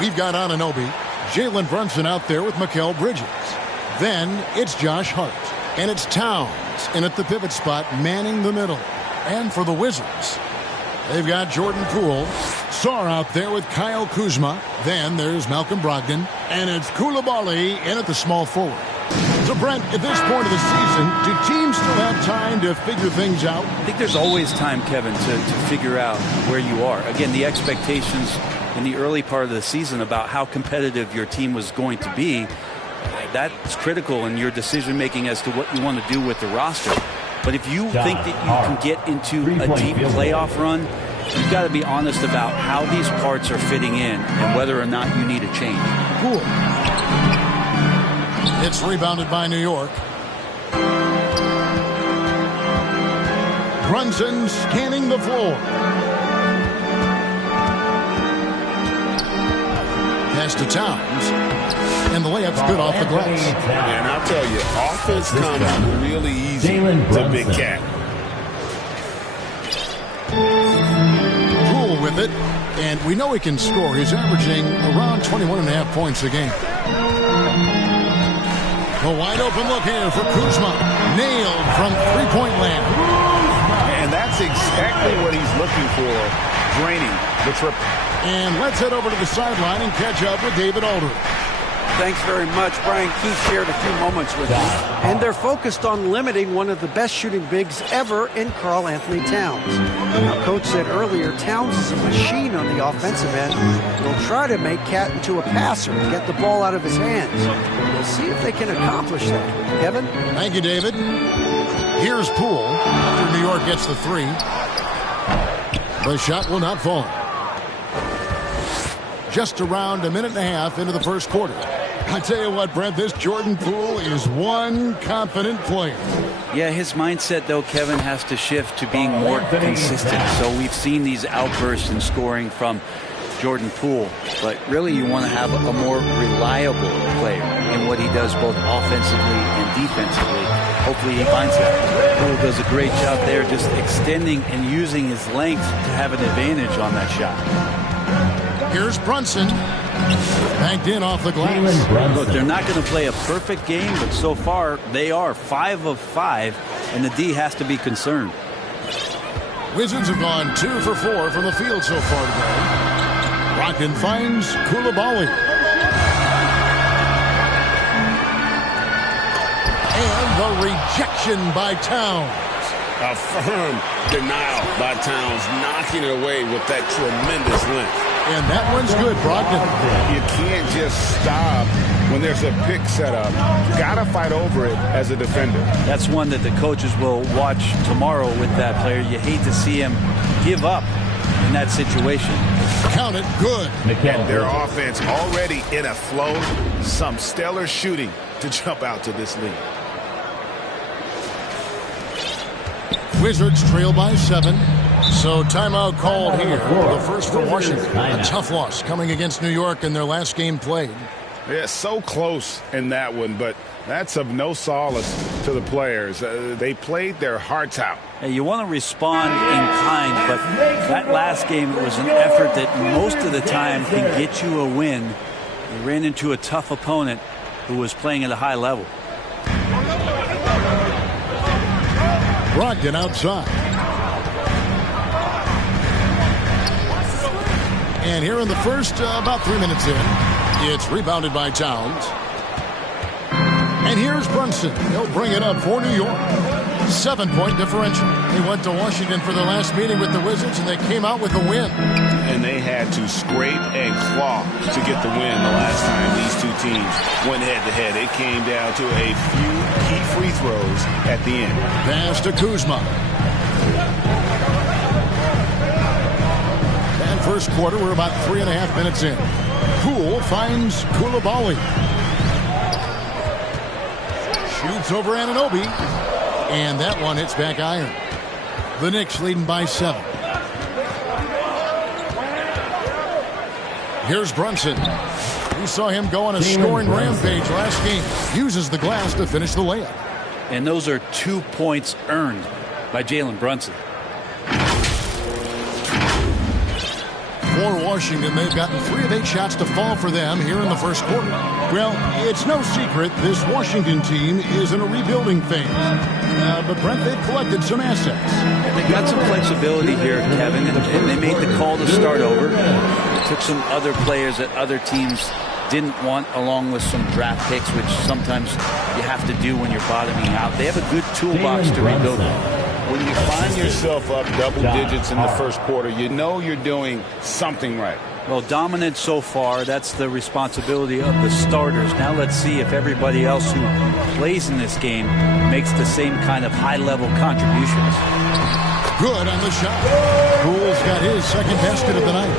We've got Anunoby, Jalen Brunson out there with Mikal Bridges. Then it's Josh Hart. And it's Towns in at the pivot spot, manning the middle. And for the Wizards, they've got Jordan Poole. Sarr out there with Kyle Kuzma. Then there's Malcolm Brogdon. And it's Coulibaly in at the small forward. So, Brent, at this point of the season, do teams still have time to figure things out? I think there's always time, Kevin, to figure out where you are. Again, the expectations in the early part of the season about how competitive your team was going to be, that's critical in your decision-making as to what you want to do with the roster. But if you think that you can get into a deep playoff run, you've got to be honest about how these parts are fitting in and whether or not you need a change. Cool. It's rebounded by New York. Brunson scanning the floor. Pass to Towns. And the layup's good off the glass. And I'll tell you, offense comes really easy to Big Cat. Poole with it. And we know he can score. He's averaging around 21.5 points a game. A wide open look here for Kuzma. Nailed from three-point land. And that's exactly what he's looking for, draining the triple. And let's head over to the sideline and catch up with David Aldridge. Thanks very much. Brian Keith shared a few moments with me. And they're focused on limiting one of the best shooting bigs ever in Karl Anthony Towns. Now, Coach said earlier, Towns is a machine on the offensive end. They'll try to make Cat into a passer and get the ball out of his hands. We'll see if they can accomplish that. Kevin? Thank you, David. Here's Poole after New York gets the three. The shot will not fall. Just around a minute and a half into the first quarter. I tell you what, Brent, this Jordan Poole is one confident player. Yeah, his mindset, though, Kevin, has to shift to being more consistent. So we've seen these outbursts in scoring from Jordan Poole. But really, you want to have a more reliable player in what he does both offensively and defensively. Hopefully he finds that. Poole does a great job there just extending and using his length to have an advantage on that shot. Here's Brunson. Banked in off the glass. Look, they're not going to play a perfect game, but so far they are 5 of 5, and the D has to be concerned. Wizards have gone 2 for 4 from the field so far today. Brogdon finds Coulibaly. And the rejection by Towns. A firm denial by Towns, knocking it away with that tremendous length. And that one's good, Brogdon. You can't just stop when there's a pick set up. You got to fight over it as a defender. That's one that the coaches will watch tomorrow with that player. You hate to see him give up in that situation. Count it, good. And their offense already in a flow. Some stellar shooting to jump out to this lead. Wizards trail by 7. So timeout called here. The first for Washington. A tough loss coming against New York in their last game played. Yeah, so close in that one, but that's of no solace to the players. They played their hearts out. Hey, you want to respond in kind, but that last game was an effort that most of the time can get you a win. You ran into a tough opponent who was playing at a high level. Brogdon outside. And here in the first, about 3 minutes in, it's rebounded by Towns. And here's Brunson. He'll bring it up for New York. 7-point differential. They went to Washington for their last meeting with the Wizards, and they came out with a win. And they had to scrape and claw to get the win the last time these two teams went head-to-head. It came down to a few key free throws at the end. Pass to Kuzma. And first quarter, we're about 3.5 minutes in. Poole finds Coulibaly. Shoots over Anunoby. And that one hits back iron. The Knicks leading by 7. Here's Brunson. We saw him go on a scoring rampage last game. Uses the glass to finish the layup. And those are 2 points earned by Jalen Brunson. For Washington, they've gotten 3 of 8 shots to fall for them here in the first quarter. Well, it's no secret this Washington team is in a rebuilding phase. But, Brent, they've collected some assets. They got some flexibility here, Kevin, and they made the call to start over. Took some other players that other teams didn't want, along with some draft picks, which sometimes you have to do when you're bottoming out. They have a good toolbox to rebuild it. When you find yourself up double digits in the first quarter, you know you're doing something right. Well, dominant so far. That's the responsibility of the starters. Now let's see if everybody else who plays in this game makes the same kind of high-level contributions. Good on the shot. Poole's got his second basket of the night.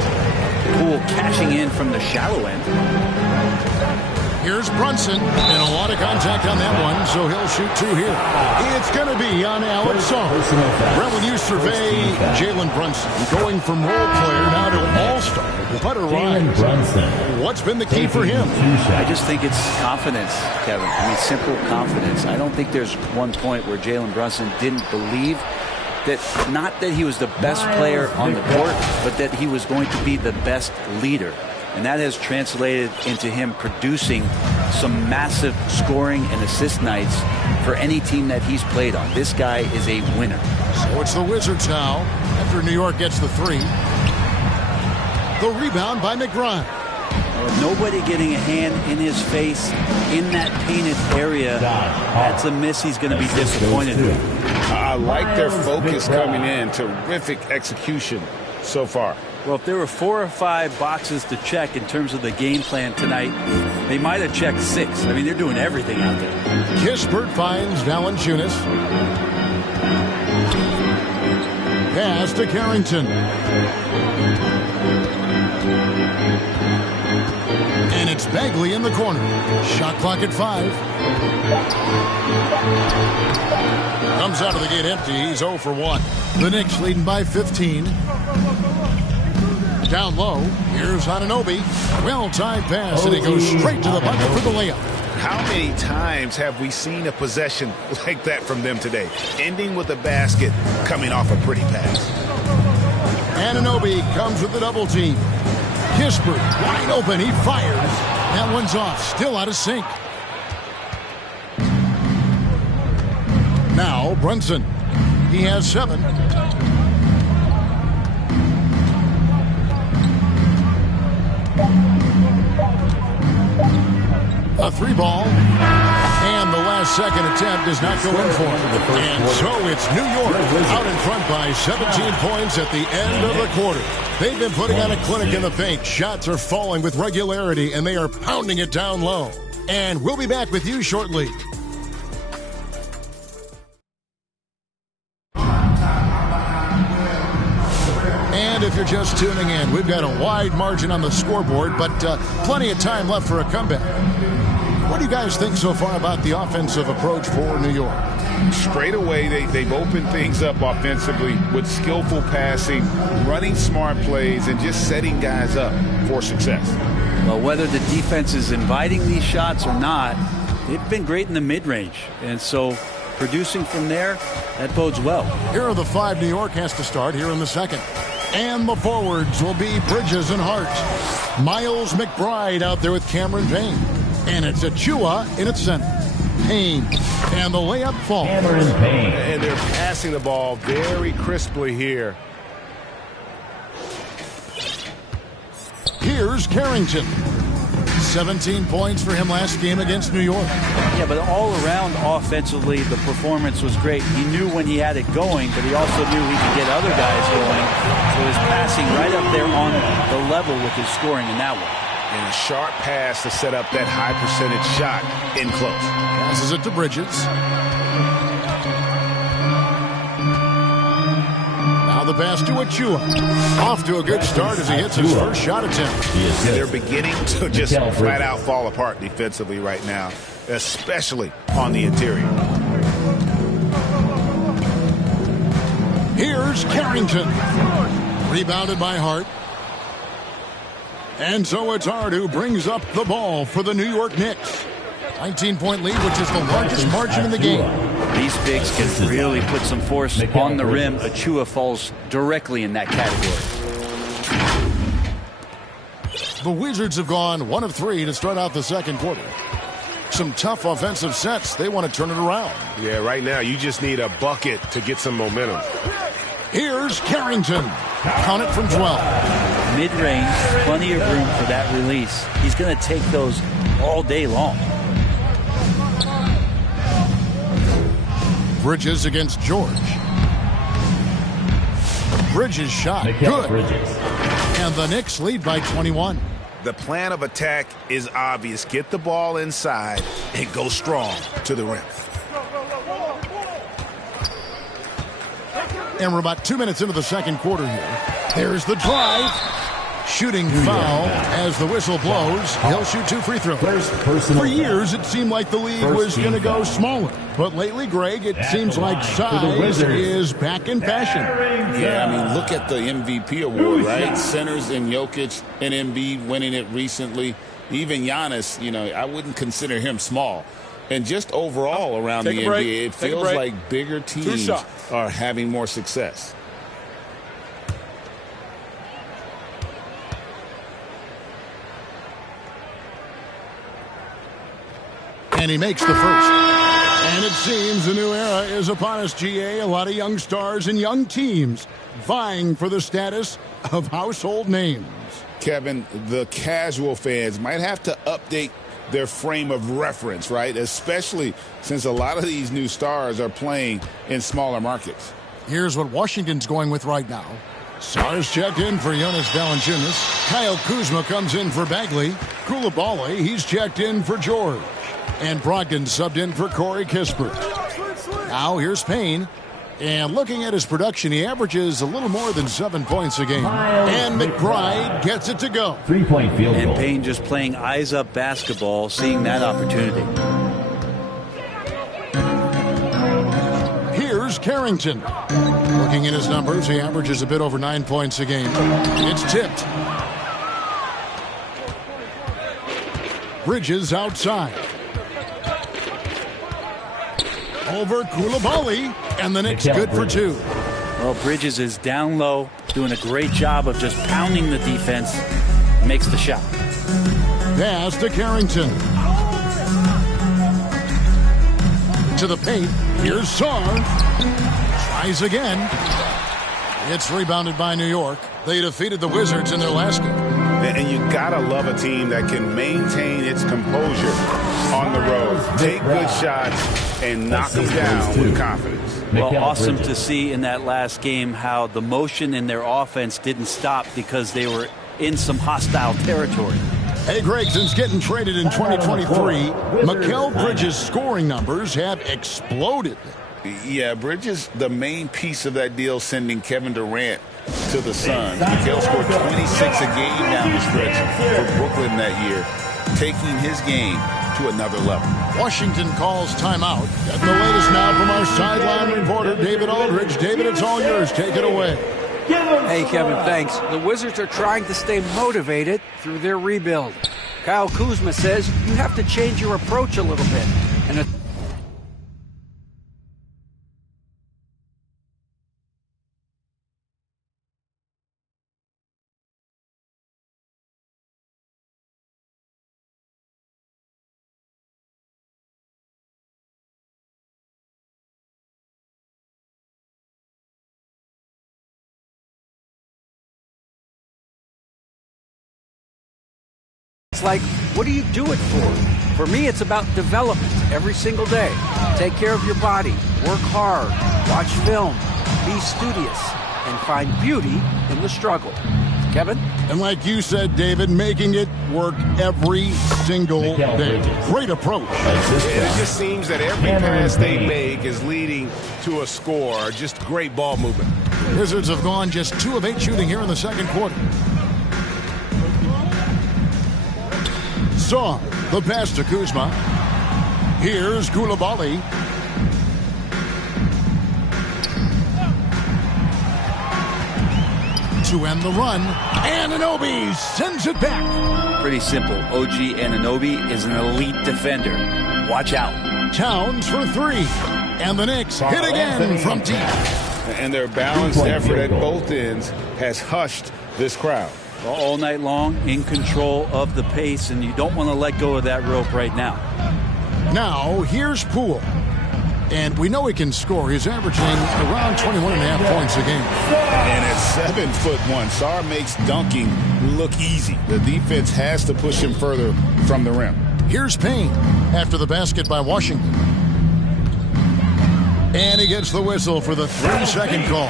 Poole cashing in from the shallow end. Here's Brunson, and a lot of contact on that one, so he'll shoot 2 here. It's going to be on Alex Song. Brent, when you survey Jalen Brunson, going from role player now to all-star, what a rise. What's been the key for him? I just think it's confidence, Kevin. I mean, simple confidence. I don't think there's one point where Jalen Brunson didn't believe that, not that he was the best player on the court, but that he was going to be the best leader. And that has translated into him producing some massive scoring and assist nights for any team that he's played on. This guy is a winner. So it's the Wizards now after New York gets the 3. The rebound by McBride. Nobody getting a hand in his face in that painted area. That's a miss he's going to be disappointed with. I like their focus coming in. Terrific execution so far. Well, if there were 4 or 5 boxes to check in terms of the game plan tonight, they might have checked 6. I mean, they're doing everything out there. Kispert finds Valanciunas. Pass to Carrington. And it's Bagley in the corner. Shot clock at 5. Comes out of the gate empty. He's 0 for 1. The Knicks leading by 15. Down low, here's Anunoby. Well-timed pass, and it goes straight to the bucket for the layup. How many times have we seen a possession like that from them today? Ending with a basket, coming off a pretty pass. Anunoby comes with the double team. Kispert, wide open, he fires. That one's off, still out of sync. Now Brunson, he has 7. A 3 ball, and the last second attempt does not go in for him. And so it's New York out in front by 17 points at the end of the quarter. They've been putting on a clinic in the paint. Shots are falling with regularity, and they are pounding it down low. And we'll be back with you shortly. And if you're just tuning in, we've got a wide margin on the scoreboard, but plenty of time left for a comeback. What do you guys think so far about the offensive approach for New York? Straight away, they've opened things up offensively with skillful passing, running smart plays, and just setting guys up for success. Well, whether the defense is inviting these shots or not, they've been great in the mid-range. And so producing from there, that bodes well. Here are the 5 New York has to start here in the second. And the forwards will be Bridges and Hart. Miles McBride out there with Cameron Payne. And it's Achua in its center. Payne. And the layup falls. And they're passing the ball very crisply here. Here's Carrington. 17 points for him last game against New York. Yeah, but all around offensively, the performance was great. He knew when he had it going, but he also knew he could get other guys going. So his passing right up there on the level with his scoring in that one. And a sharp pass to set up that high percentage shot in close. Passes it to Bridges. Now the pass to Achua. Off to a good start as he hits his first shot attempt. And they're beginning to just flat out fall apart defensively right now, especially on the interior. Here's Carrington. Rebounded by Hart. And so it's Hart who brings up the ball for the New York Knicks. 19-point lead, which is the largest margin in the game. These bigs can really put some force on the rim. Achua falls directly in that category. The Wizards have gone 1 of 3 to start out the second quarter. Some tough offensive sets. They want to turn it around. Yeah, right now you just need a bucket to get some momentum. Here's Carrington. Count it from 12. Mid-range, plenty of room for that release. He's going to take those all day long. Bridges against George. Bridges shot. Good. And the Knicks lead by 21. The plan of attack is obvious. Get the ball inside and go strong to the rim. And we're about 2 minutes into the second quarter here. There's the drive. Shooting foul as the whistle blows. He'll shoot 2 free throws. For years, it seemed like the league was going to go smaller. But lately, Greg, it seems like size is back in fashion. Yeah, I mean, look at the MVP award, right? Centers and Jokic and Embiid winning it recently. Even Giannis, you know, I wouldn't consider him small. And just overall around the NBA, it feels like bigger teams are having more success. And he makes the first. And it seems a new era is upon us, GA. A lot of young stars and young teams vying for the status of household names. Kevin, the casual fans might have to update their frame of reference, right? Especially since a lot of these new stars are playing in smaller markets. Here's what Washington's going with right now. Sar's checked in for Jonas Valanciunas. Kyle Kuzma comes in for Bagley. Coulibaly, he's checked in for George. And Brogdon subbed in for Corey Kispert. Now here's Payne. And looking at his production, he averages a little more than 7 points a game. And McBride gets it to go. 3-point field goal. And Payne just playing eyes-up basketball, seeing that opportunity. Here's Carrington. Looking at his numbers, he averages a bit over 9 points a game. It's tipped. Bridges outside. Over Coulibaly, and the Knicks good for 2. Well, Bridges is down low, doing a great job of just pounding the defense. Makes the shot. Pass to Carrington. To the paint. Here's Sarr. Tries again. It's rebounded by New York. They defeated the Wizards in their last game. And you gotta love a team that can maintain its composure on the road. Take good shots and knock them down with confidence. Well, awesome to see in that last game how the motion in their offense didn't stop because they were in some hostile territory. Hey, Greg, since getting traded in 2023, Mikal Bridges' scoring numbers have exploded. Yeah, Bridges, the main piece of that deal, sending Kevin Durant to the Suns. Mikal scored 26 a game down the stretch for Brooklyn that year, taking his game to another level. Washington calls timeout. Getting the latest now from our sideline reporter, David Aldridge. David, it's all yours. Take it away. Hey, Kevin, thanks. The Wizards are trying to stay motivated through their rebuild. Kyle Kuzma says you have to change your approach a little bit. And like, what do you do it for? For me, it's about development every single day. Take care of your body, work hard, watch film, be studious, and find beauty in the struggle. Kevin? And like you said, David, making it work every single day. Great approach. It just seems that every pass they make is leading to a score. Just great ball movement. Wizards have gone just 2 of 8 shooting here in the second quarter. Saw the pass to Kuzma. Here's Coulibaly. To end the run, Anunoby sends it back. Pretty simple. OG Anunoby is an elite defender. Watch out. Towns for 3. And the Knicks hit again from deep. And their balanced effort at both ends has hushed this crowd. All night long, in control of the pace, and you don't want to let go of that rope right now. Now, here's Poole. And we know he can score. He's averaging around 21.5 points a game. And at 7'1", Sarr makes dunking look easy. The defense has to push him further from the rim. Here's Payne after the basket by Washington. And he gets the whistle for the 3-second call.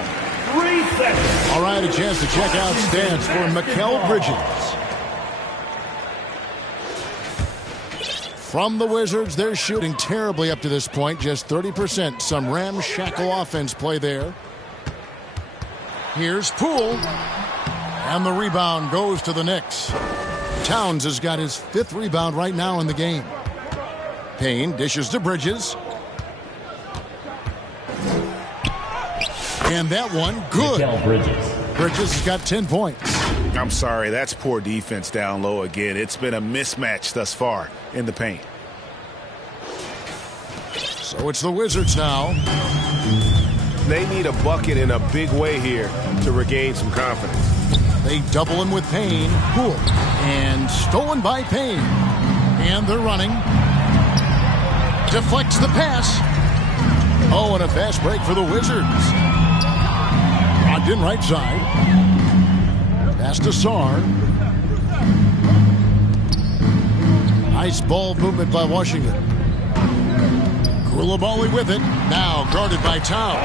3 seconds. All right, a chance to check out stats for Mikal Bridges. From the Wizards, they're shooting terribly up to this point, just 30%. Some ramshackle offense play there. Here's Poole. And the rebound goes to the Knicks. Towns has got his 5th rebound right now in the game. Payne dishes to Bridges. And that one, good. Bridges has got 10 points. I'm sorry, that's poor defense down low again. It's been a mismatch thus far in the paint. So it's the Wizards now. They need a bucket in a big way here to regain some confidence. They double him with Payne. Poole. And stolen by Payne. And they're running. Deflects the pass. Oh, and a fast break for the Wizards. Brogdon right side. Pass to Sarr. Nice ball movement by Washington. Koulibaly with it. Now guarded by Towns.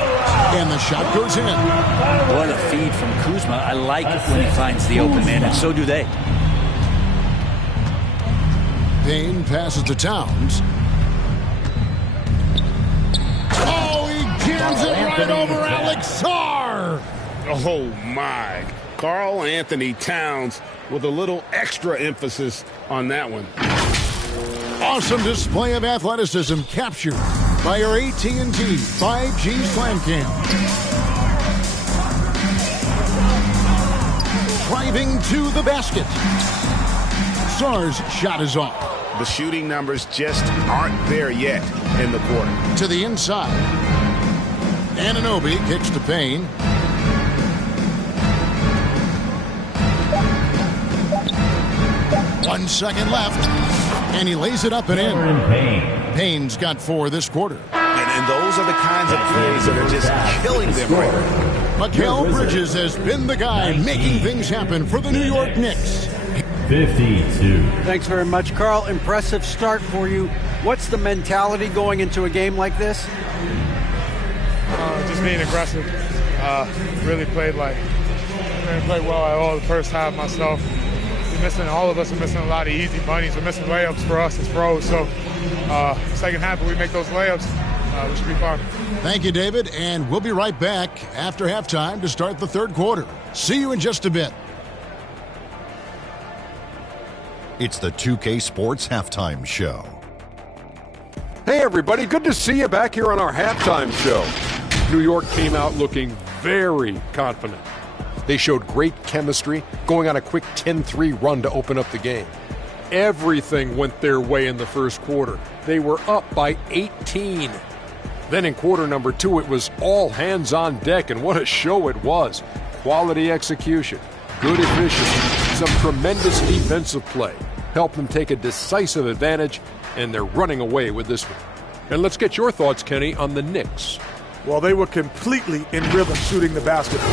And the shot goes in. What a feed from Kuzma. I like it when he finds the open man, and so do they. Payne passes to Towns. Oh, he jams it right over Alex Sarr. Oh, my. Karl Anthony Towns with a little extra emphasis on that one. Awesome display of athleticism captured by our AT&T 5G Slam Cam. Driving to the basket. Sarr's shot is off. The shooting numbers just aren't there yet in the quarter. To the inside. Anunoby kicks to Payne. One second left. And he lays it up and in. Payne's got 4 this quarter. And those are the kinds of plays that are just killing them right now. Mikal Bridges has been the guy making things happen for the New York Knicks. 52. Thanks very much, Carl. Impressive start for you. What's the mentality going into a game like this? Just being aggressive. Really played well at all the first half myself. All of us are missing a lot of easy bunnies. We're missing layups for us as pros. So second half, if we make those layups, we should be fine. Thank you, David. And we'll be right back after halftime to start the third quarter. See you in just a bit. It's the 2K Sports Halftime Show. Hey, everybody. Good to see you back here on our halftime show. New York came out looking very confident. They showed great chemistry, going on a quick 10-3 run to open up the game. Everything went their way in the first quarter. They were up by 18. Then in quarter number 2, it was all hands on deck, and what a show it was. Quality execution, good efficiency, some tremendous defensive play. Helped them take a decisive advantage, and they're running away with this one. And let's get your thoughts, Kenny, on the Knicks. Well, they were completely in rhythm shooting the basketball.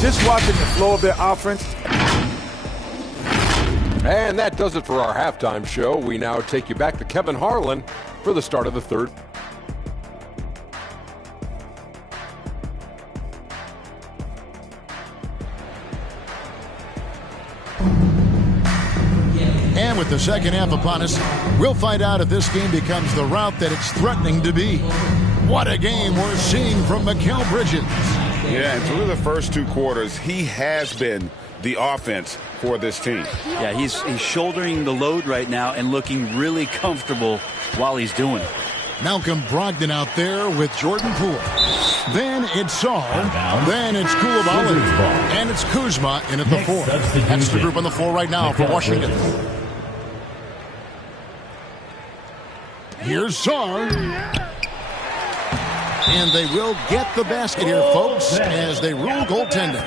Just watching the flow of their offense. And that does it for our halftime show. We now take you back to Kevin Harlan for the start of the third. And with the second half upon us, we'll find out if this game becomes the route that it's threatening to be. What a game we're seeing from Mikal Bridges. Yeah, and through the first 2 quarters, he has been the offense for this team. Yeah, he's shouldering the load right now and looking really comfortable while he's doing it. Malcolm Brogdon out there with Jordan Poole. Then it's Sarr. Then it's Koulibaly. And it's Kuzma in at the 4. That's the group on the floor right now for Washington. Here's Sarr. And they will get the basket here, folks, as they rule goaltending.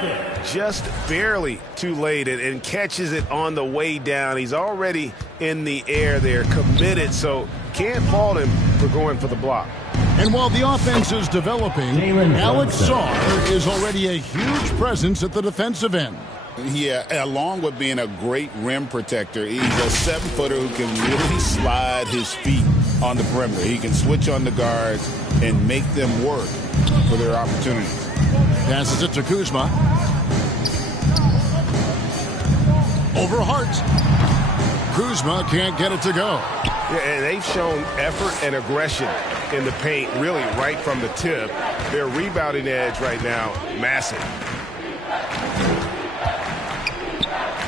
Just barely too late and catches it on the way down. He's already in the air there, committed, so can't fault him for going for the block. And while the offense is developing, Alex Sarr is already a huge presence at the defensive end. Yeah, along with being a great rim protector, he's a 7-footer who can really slide his feet on the perimeter. He can switch on the guards and make them work for their opportunities. Passes it to Kuzma. Over Hart. Kuzma can't get it to go. Yeah, and they've shown effort and aggression in the paint, really right from the tip. Their rebounding edge right now, massive.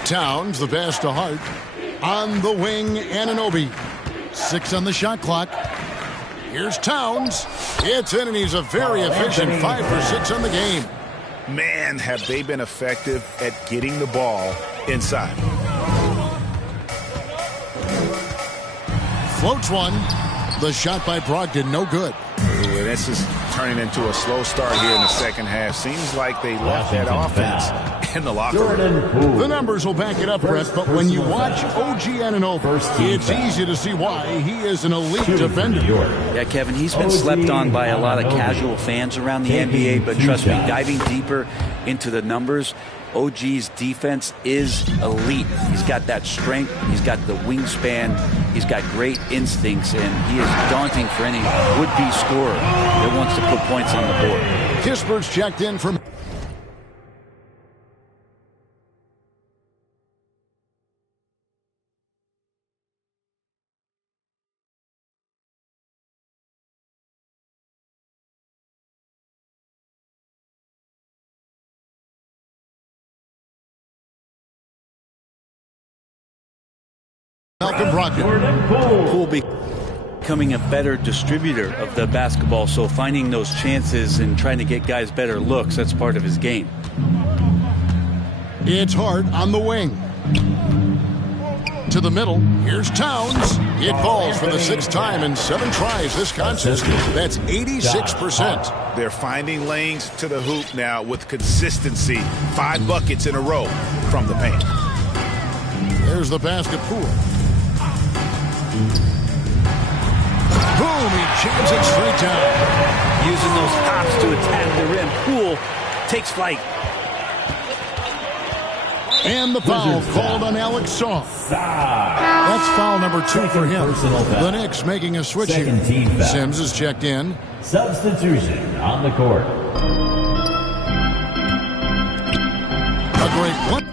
Towns, the pass to Hart. On the wing, Anunoby. 6 on the shot clock. Here's Towns. It's in, and he's a very efficient 5 for 6 on the game. Man, have they been effective at getting the ball inside. Floats one. The shot by Brogdon, no good. Ooh, this is turning into a slow start here in the second half. Seems like they left that offense in the locker room. The numbers will back it up, Brett, but when you watch OG Anunoby, it's easy to see why he is an elite defender. Yeah, Kevin, he's been slept on by a lot of casual fans around the NBA, but trust me, diving deeper into the numbers, OG's defense is elite. He's got that strength. He's got the wingspan. He's got great instincts, and he is daunting for any would-be scorer that wants to put points on the board. Kispert's checked in from... Malcolm Brogdon. Poole becoming a better distributor of the basketball, so finding those chances and trying to get guys better looks, that's part of his game. It's Hart on the wing. To the middle. Here's Towns. It falls for the 6th time in 7 tries this contest. That's 86%. They're finding lanes to the hoop now with consistency. 5 buckets in a row from the paint. There's the basket. Poole. Boom, he jams it straight down. Using those hops to attack the rim. Poole takes flight. And the foul called on Alex Sarr. That's foul number 2 for him. The Knicks making a switch here. Sims is checked in. Substitution on the court. A great one.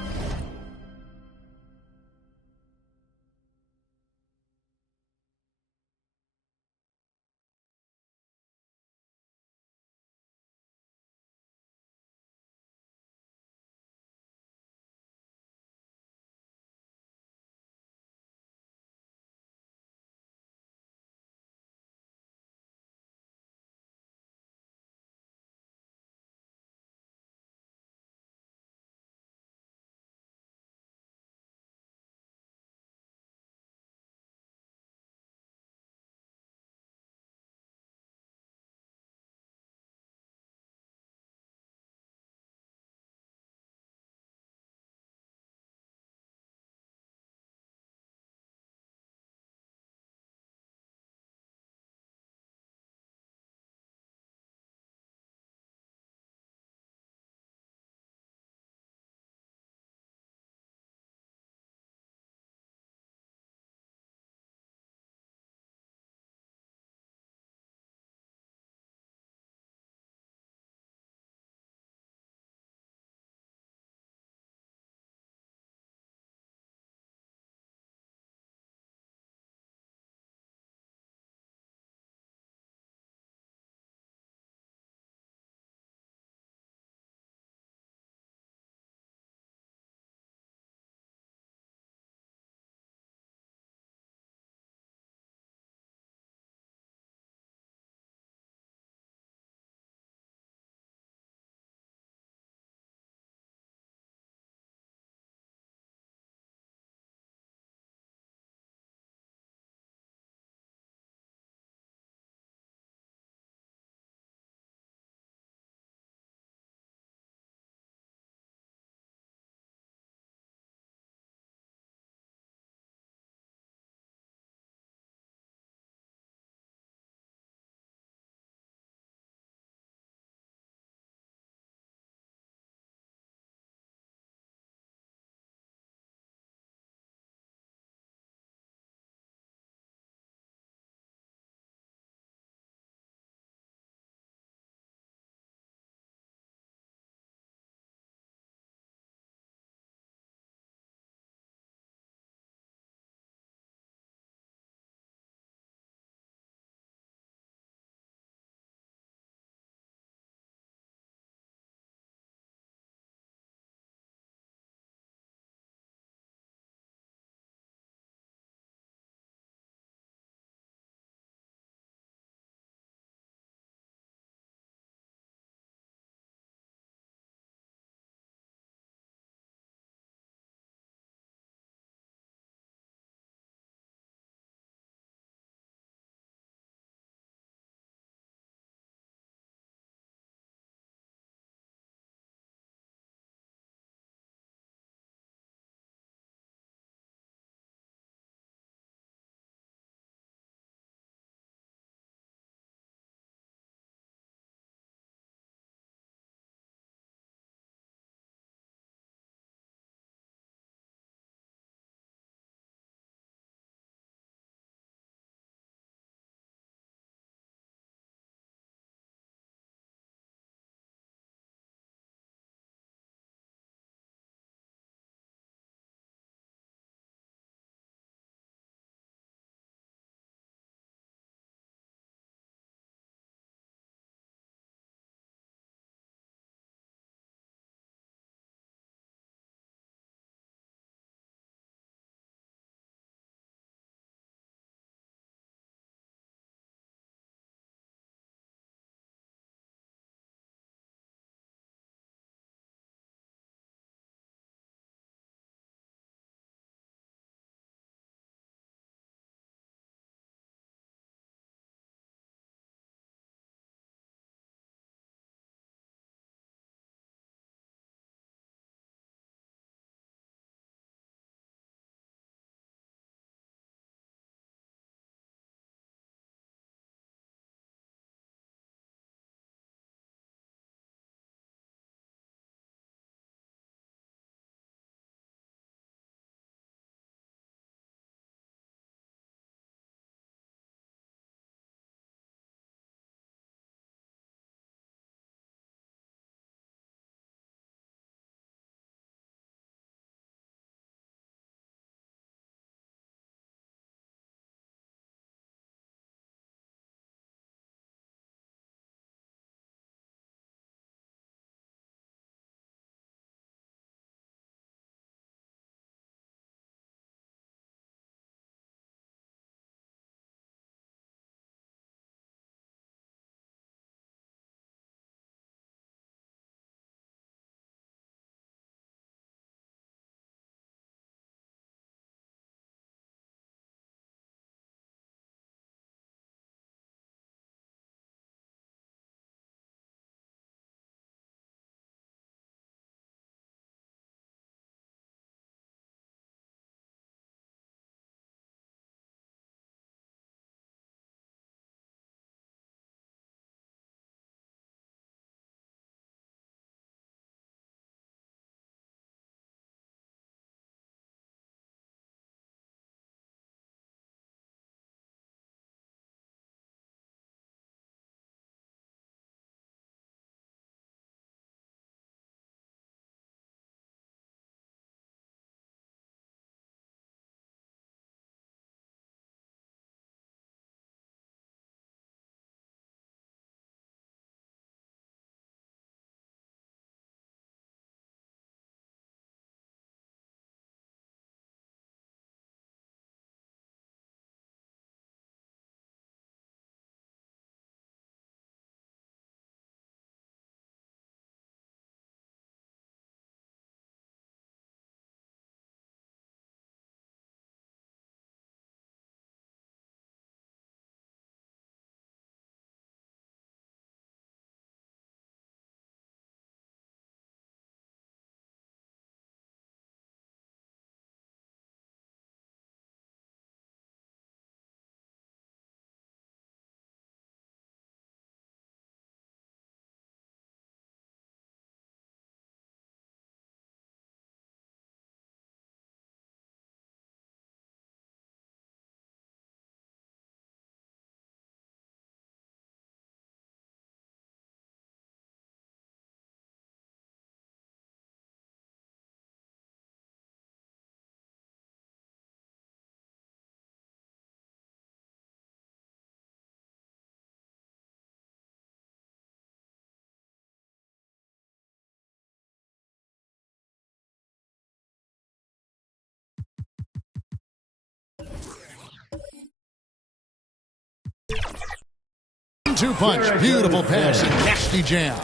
2-2 punch. Beautiful pass and nasty jam.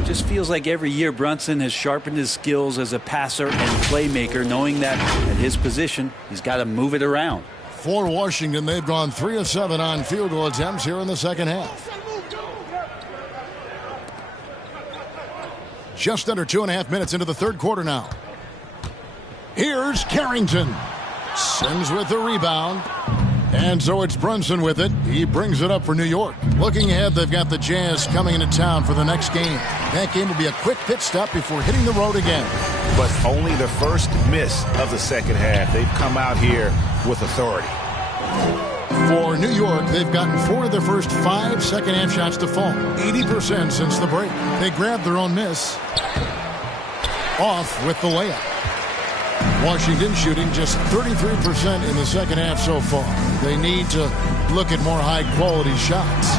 It just feels like every year Brunson has sharpened his skills as a passer and playmaker, knowing that at his position, he's got to move it around. For Washington, they've gone 3 of 7 on field goal attempts here in the second half. Just under 2.5 minutes into the third quarter now. Here's Carrington. Sims with the rebound. And so it's Brunson with it. He brings it up for New York. Looking ahead, they've got the Jazz coming into town for the next game. That game will be a quick pit stop before hitting the road again. But only the first miss of the second half. They've come out here with authority. For New York, they've gotten 4 of their first 5 second-half shots to fall. 80% since the break. They grabbed their own miss. Off with the layup. Washington shooting just 33% in the second half so far. They need to look at more high-quality shots.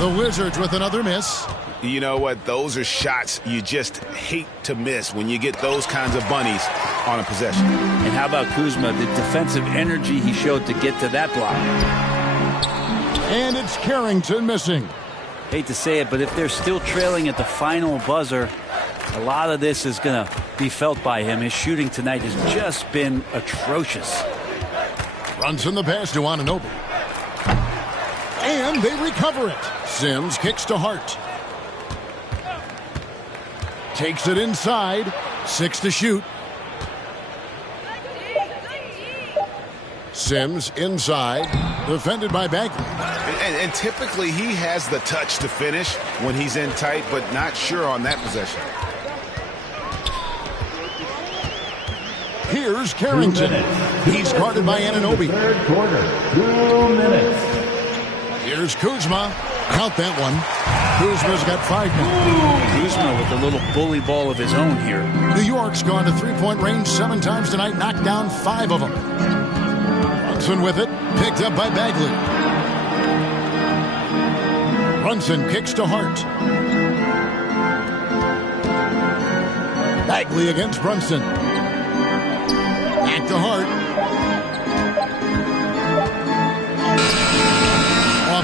The Wizards with another miss. You know what? Those are shots you just hate to miss when you get those kinds of bunnies on a possession. And how about Kuzma, the defensive energy he showed to get to that block. And it's Carrington missing. Hate to say it, but if they're still trailing at the final buzzer, a lot of this is going to be felt by him. His shooting tonight has just been atrocious. Brunson the pass to Anunoby. And they recover it. Sims kicks to Hart. Takes it inside. 6 to shoot. Sims inside. Defended by Bagley. And typically he has the touch to finish when he's in tight, but not sure on that possession. Here's Carrington. He's guarded by Anunoby. Third quarter, 2 minutes. Here's Kuzma. Count that one. Kuzma's got 5 now. Kuzma with a little bully ball of his own here. New York's gone to three-point range 7 times tonight, knocked down 5 of them. Brunson with it, picked up by Bagley. Brunson kicks to Hart. Bagley against Brunson. Back to Hart.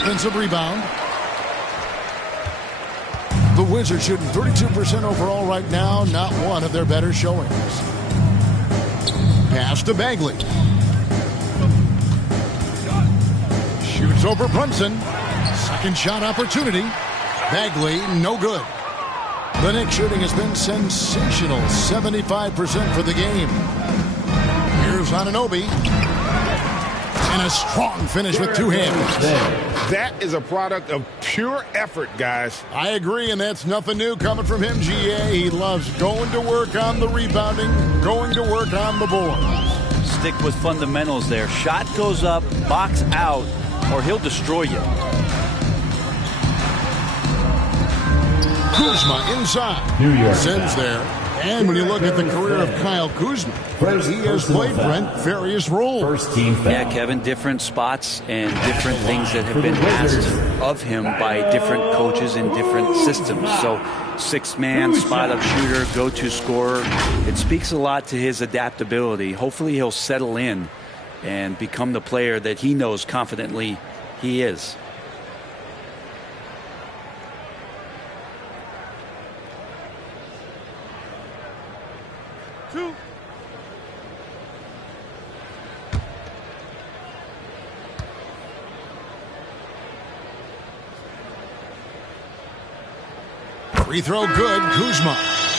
Offensive rebound. The Wizards shooting 32% overall right now. Not one of their better showings. Pass to Bagley. Shoots over Brunson. Second shot opportunity. Bagley, no good. The Knicks shooting has been sensational. 75% for the game. Here's Anunoby. And a strong finish with 2 hands. That is a product of pure effort, guys. I agree, and that's nothing new coming from him, GA. He loves going to work on the rebounding, going to work on the boards. Stick with fundamentals there. Shot goes up, box out, or he'll destroy you. Kuzma inside. New York Sims there. And when you look at the career of Kyle Kuzma, he has played, Brent, various roles. First team foul. Yeah, Kevin, different spots and different things that have been asked of him by different coaches in different systems. So 6-man, spot-up shooter, go-to scorer. It speaks a lot to his adaptability. Hopefully he'll settle in and become the player that he knows confidently he is. Free throw good, Kuzma.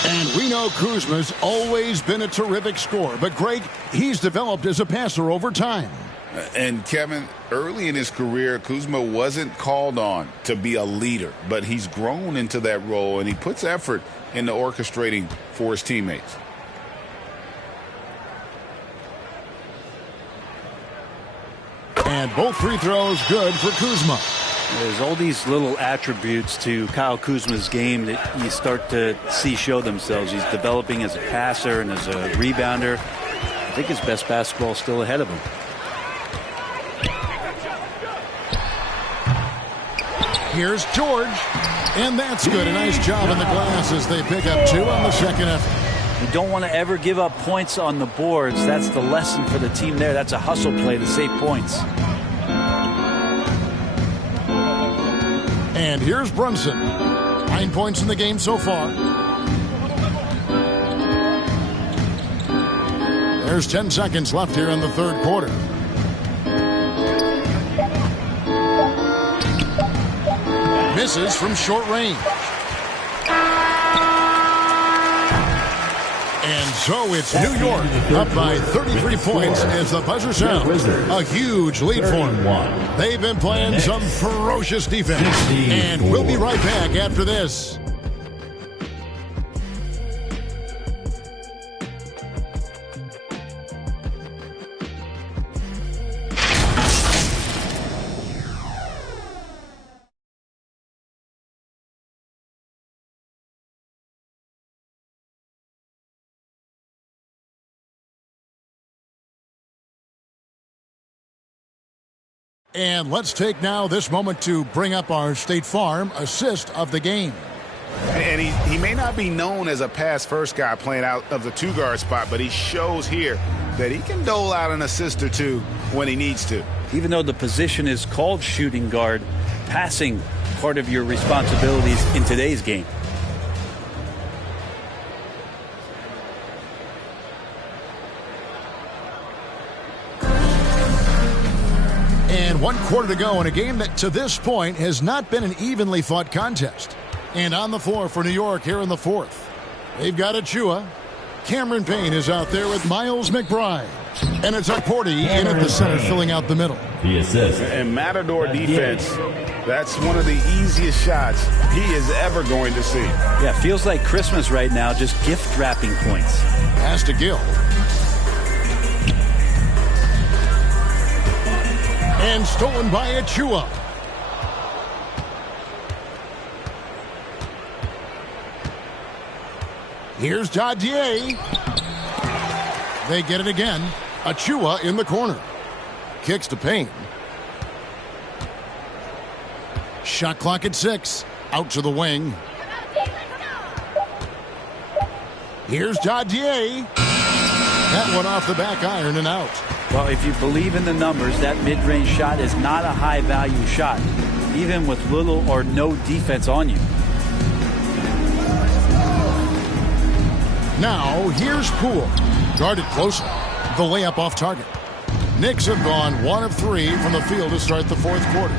And we know Kuzma's always been a terrific scorer. But, Greg, he's developed as a passer over time. And, Kevin, early in his career, Kuzma wasn't called on to be a leader. But he's grown into that role, and he puts effort into orchestrating for his teammates. And both free throws good for Kuzma. There's all these little attributes to Kyle Kuzma's game that you start to see show themselves. He's developing as a passer and as a rebounder. I think his best basketball is still ahead of him. Here's George. And that's good. A nice job in the glass as they pick up 2 on the second effort. You don't want to ever give up points on the boards. That's the lesson for the team there. That's a hustle play to save points. And here's Brunson. 9 points in the game so far. There's 10 seconds left here in the third quarter. Misses from short range. And so it's New York up by 33 points as the buzzer sounds. A huge lead for them. They've been playing some ferocious defense. And we'll be right back after this. And let's take now this moment to bring up our State Farm assist of the game. And he may not be known as a pass-first guy playing out of the two-guard spot, but he shows here that he can dole out an assist or two when he needs to. Even though the position is called shooting guard, passing part of your responsibilities in today's game. And 1 quarter to go in a game that to this point has not been an evenly fought contest. And on the floor for New York here in the fourth. They've got Achua. Cameron Payne is out there with Miles McBride. And it's Okporti in at the center filling out the middle. The assist. And Matador defense, that's one of the easiest shots he is ever going to see. Yeah, feels like Christmas right now, just gift wrapping points. Pass to Gill. And stolen by Achua. Here's Dadier. They get it again. Achua in the corner. Kicks to Payne. Shot clock at 6. Out to the wing. Here's Dadier. That one off the back iron and out. Well, if you believe in the numbers, that mid-range shot is not a high-value shot, even with little or no defense on you. Now, here's Poole. Guarded closely. The layup off target. Knicks have gone 1 of 3 from the field to start the fourth quarter.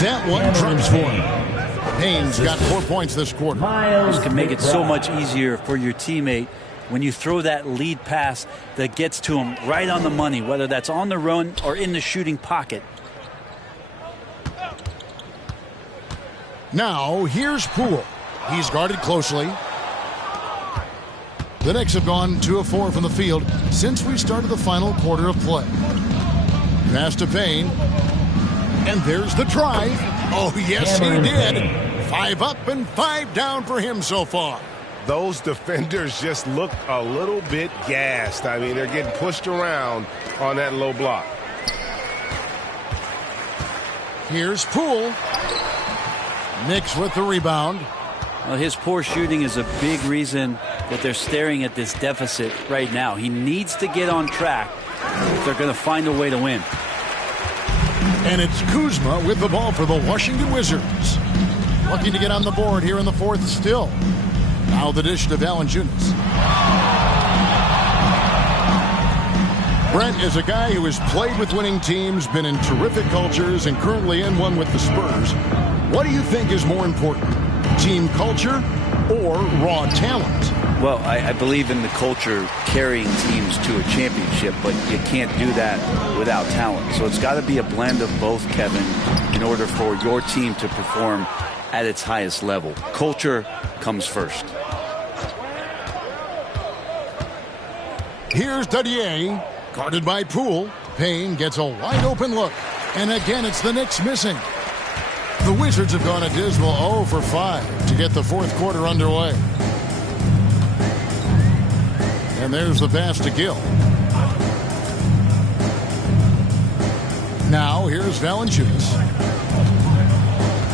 That one trumps for him. Payne's got 4 points this quarter. This can make it so much easier for your teammate when you throw that lead pass that gets to him right on the money, whether that's on the run or in the shooting pocket. Now, here's Poole. He's guarded closely. The Knicks have gone 2 of 4 from the field since we started the final quarter of play. Pass to Payne. And there's the drive. Oh, yes, he did. 5 up and 5 down for him so far. Those defenders just looked a little bit gassed. I mean, they're getting pushed around on that low block. Here's Poole. Knicks with the rebound. Well, his poor shooting is a big reason that they're staring at this deficit right now. He needs to get on track if they're going to find a way to win. And it's Kuzma with the ball for the Washington Wizards. Looking to get on the board here in the fourth still. Now the dish to Valanciunas. Brent is a guy who has played with winning teams, been in terrific cultures, and currently in one with the Spurs. What do you think is more important, team culture or raw talent? Well, I believe in the culture carrying teams to a championship, but you can't do that without talent. So it's got to be a blend of both, Kevin, in order for your team to perform at its highest level. Culture comes first. Here's Dadier, guarded by Poole. Payne gets a wide open look. And again, it's the Knicks missing. The Wizards have gone a dismal 0 for 5 to get the fourth quarter underway. And there's the pass to Gill. Now here's Valanciunas.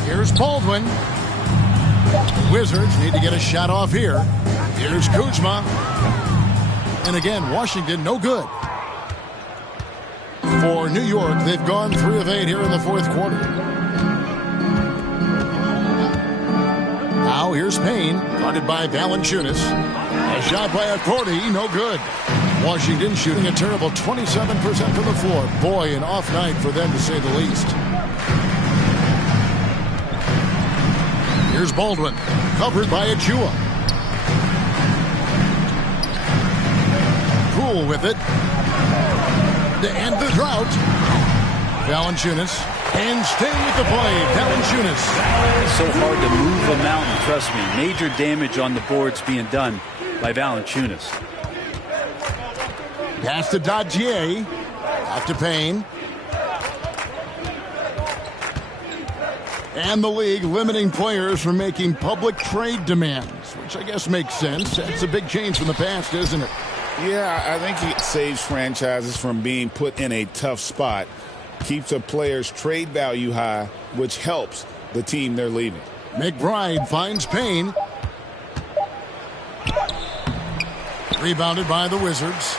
Here's Baldwin. Wizards need to get a shot off here. Here's Kuzma. And again, Washington no good. For New York, they've gone 3 of 8 here in the fourth quarter. Now here's Payne, guarded by Valanciunas. A shot by Accordi, no good. Washington shooting a terrible 27% from the floor. Boy, an off night for them to say the least. Here's Baldwin, covered by Achua. Poole with it. To end the drought. Valanciunas. And staying with the play, Valanciunas. It's so hard to move a mountain, trust me. Major damage on the boards being done by Valanciunas. Pass to Dadier. Off to Payne. And the league limiting players from making public trade demands, which I guess makes sense. That's a big change from the past, isn't it? Yeah, I think it saves franchises from being put in a tough spot. Keeps a player's trade value high, which helps the team they're leaving. McBride finds Payne. Rebounded by the Wizards.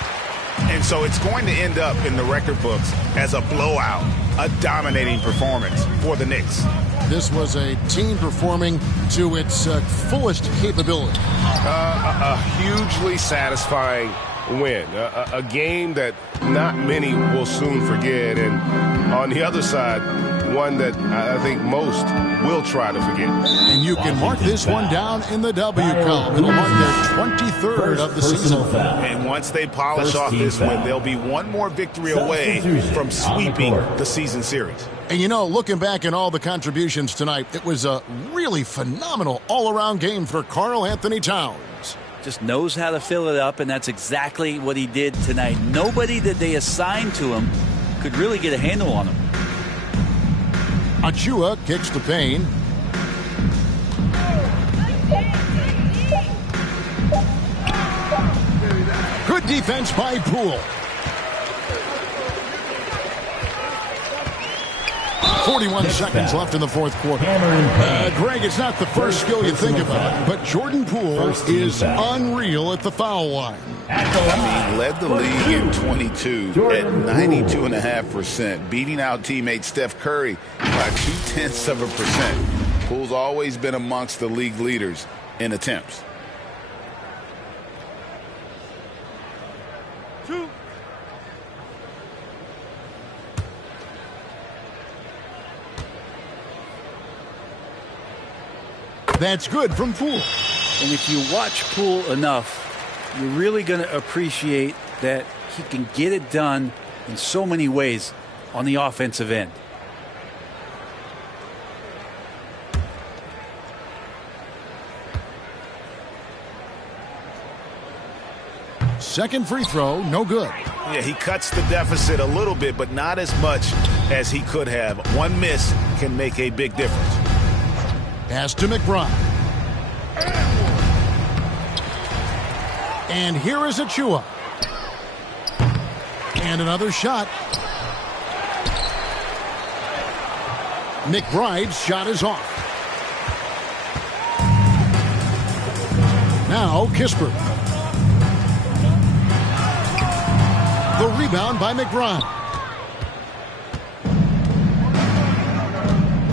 And so it's going to end up in the record books as a blowout, a dominating performance for the Knicks. This was a team performing to its fullest capability. A hugely satisfying win. A game that not many will soon forget. And on the other side, one that I think most will try to forget. And you can mark this one down in the W column. It'll mark their 23rd of the season. And once they polish off this win, they'll be one more victory away from sweeping the season series. And, you know, looking back at all the contributions tonight, it was a really phenomenal all-around game for Karl Anthony Towns. Just knows how to fill it up, and that's exactly what he did tonight. Nobody that they assigned to him could really get a handle on him. Achua kicks to Payne. Good defense by Poole. 41 seconds left in the fourth quarter. Greg, it's not the first skill you think about, but Jordan Poole is unreal at the foul line. I mean, led the league in 22 at 92.5%, beating out teammate Steph Curry by 0.2%. Poole's always been amongst the league leaders in attempts. That's good from Poole. And if you watch Poole enough, you're really going to appreciate that he can get it done in so many ways on the offensive end. Second free throw, no good. Yeah, he cuts the deficit a little bit, but not as much as he could have. One miss can make a big difference. Pass to McBride. And here is Achua. And another shot. McBride's shot is off. Now Kispert. The rebound by McBride.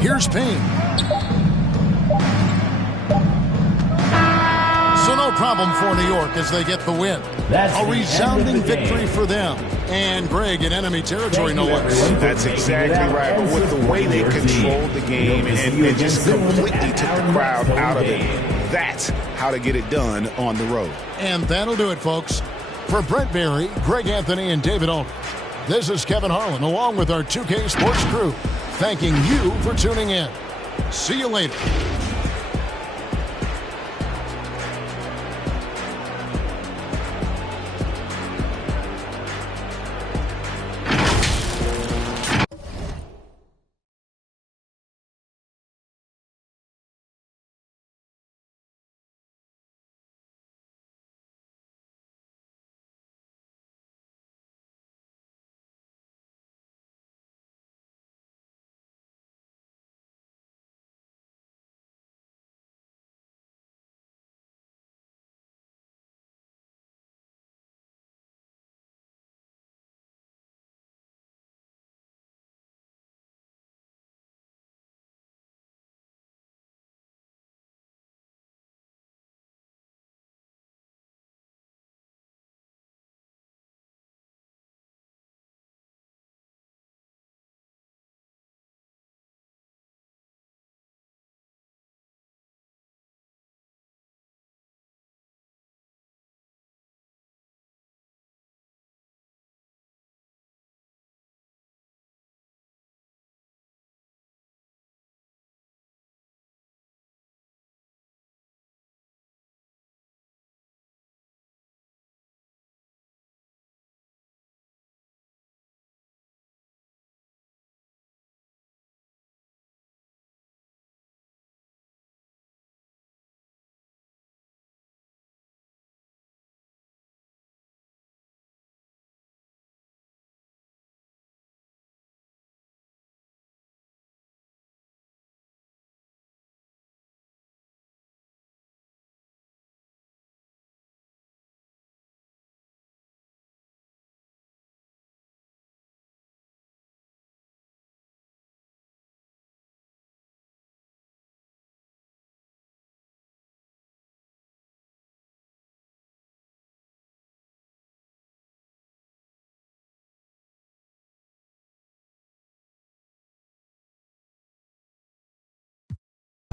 Here's Payne. So no problem for New York as they get the win. A resounding victory for them. And Greg in enemy territory, no less. That's exactly right. But with the way they controlled the game and just completely took the crowd out of it, that's how to get it done on the road. And that'll do it, folks. For Brent Barry, Greg Anthony, and David Aldridge, this is Kevin Harlan along with our 2K Sports crew, thanking you for tuning in. See you later.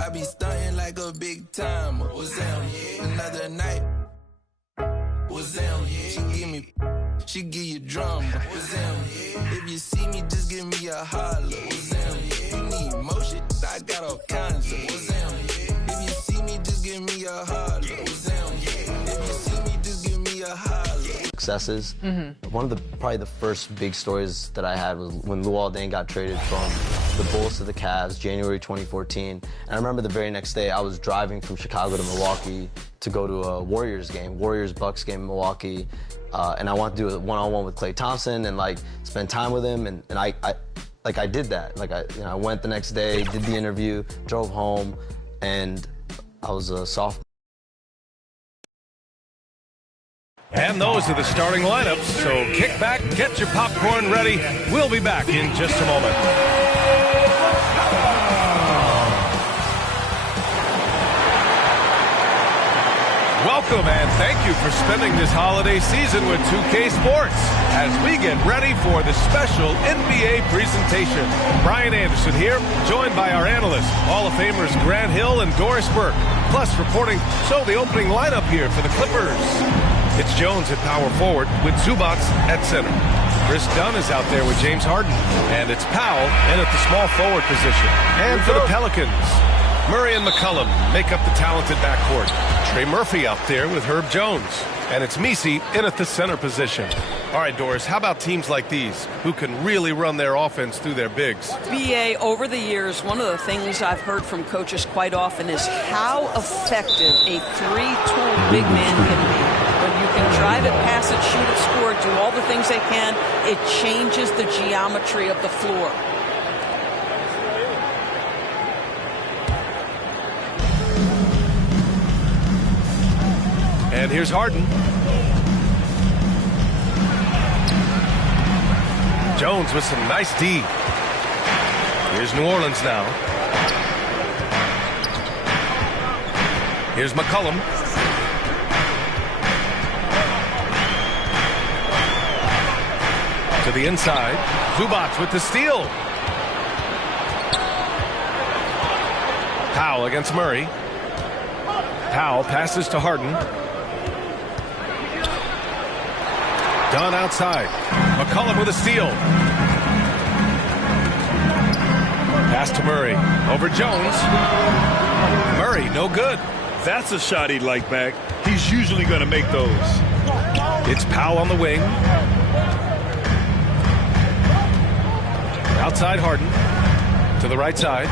I be stunting like a big timer. What's down, yeah? Another night. What's down, yeah? She give you drama. What's down, yeah? If you see me, just give me a holler. What's down, yeah? You need motion, I got all kinds of. What's down, yeah? If you see me, just give me a holler. What's down, yeah? If you see me, just give me a holler. Successes. One of probably the first big stories that I had was when Luol Deng got traded from the Bulls to the Cavs, January 2014. And I remember the very next day I was driving from Chicago to Milwaukee to go to a Warriors game, Warriors-Bucks game in Milwaukee. And I wanted to do a one-on-one with Klay Thompson and like spend time with him. And I did that. I went the next day, did the interview, drove home, and I was a sophomore. And those are the starting lineups, so kick back, get your popcorn ready. We'll be back in just a moment. Welcome and thank you for spending this holiday season with 2K Sports as we get ready for the special NBA presentation. Brian Anderson here, joined by our analysts, Hall of Famers Grant Hill and Doris Burke, plus reporting the opening lineup here for the Clippers. It's Jones at power forward with Zubac at center. Chris Dunn is out there with James Harden. And it's Powell in at the small forward position. And for the Pelicans, Murray and McCollum make up the talented backcourt. Trey Murphy out there with Herb Jones. And it's Messi in at the center position. All right, Doris, how about teams like these who can really run their offense through their bigs? BA, over the years, one of the things I've heard from coaches quite often is how effective a three-tool big man can be. When you can drive it, pass it, shoot it, score it, do all the things they can, it changes the geometry of the floor. And here's Harden. Jones with some nice D. Here's New Orleans now. Here's McCollum. To the inside. Zubac with the steal. Powell against Murray. Powell passes to Harden. Dunn outside. McCollum with a steal. Pass to Murray. Over Jones. Murray, no good. That's a shot he'd like back. He's usually going to make those. It's Powell on the wing. Outside Harden. To the right side.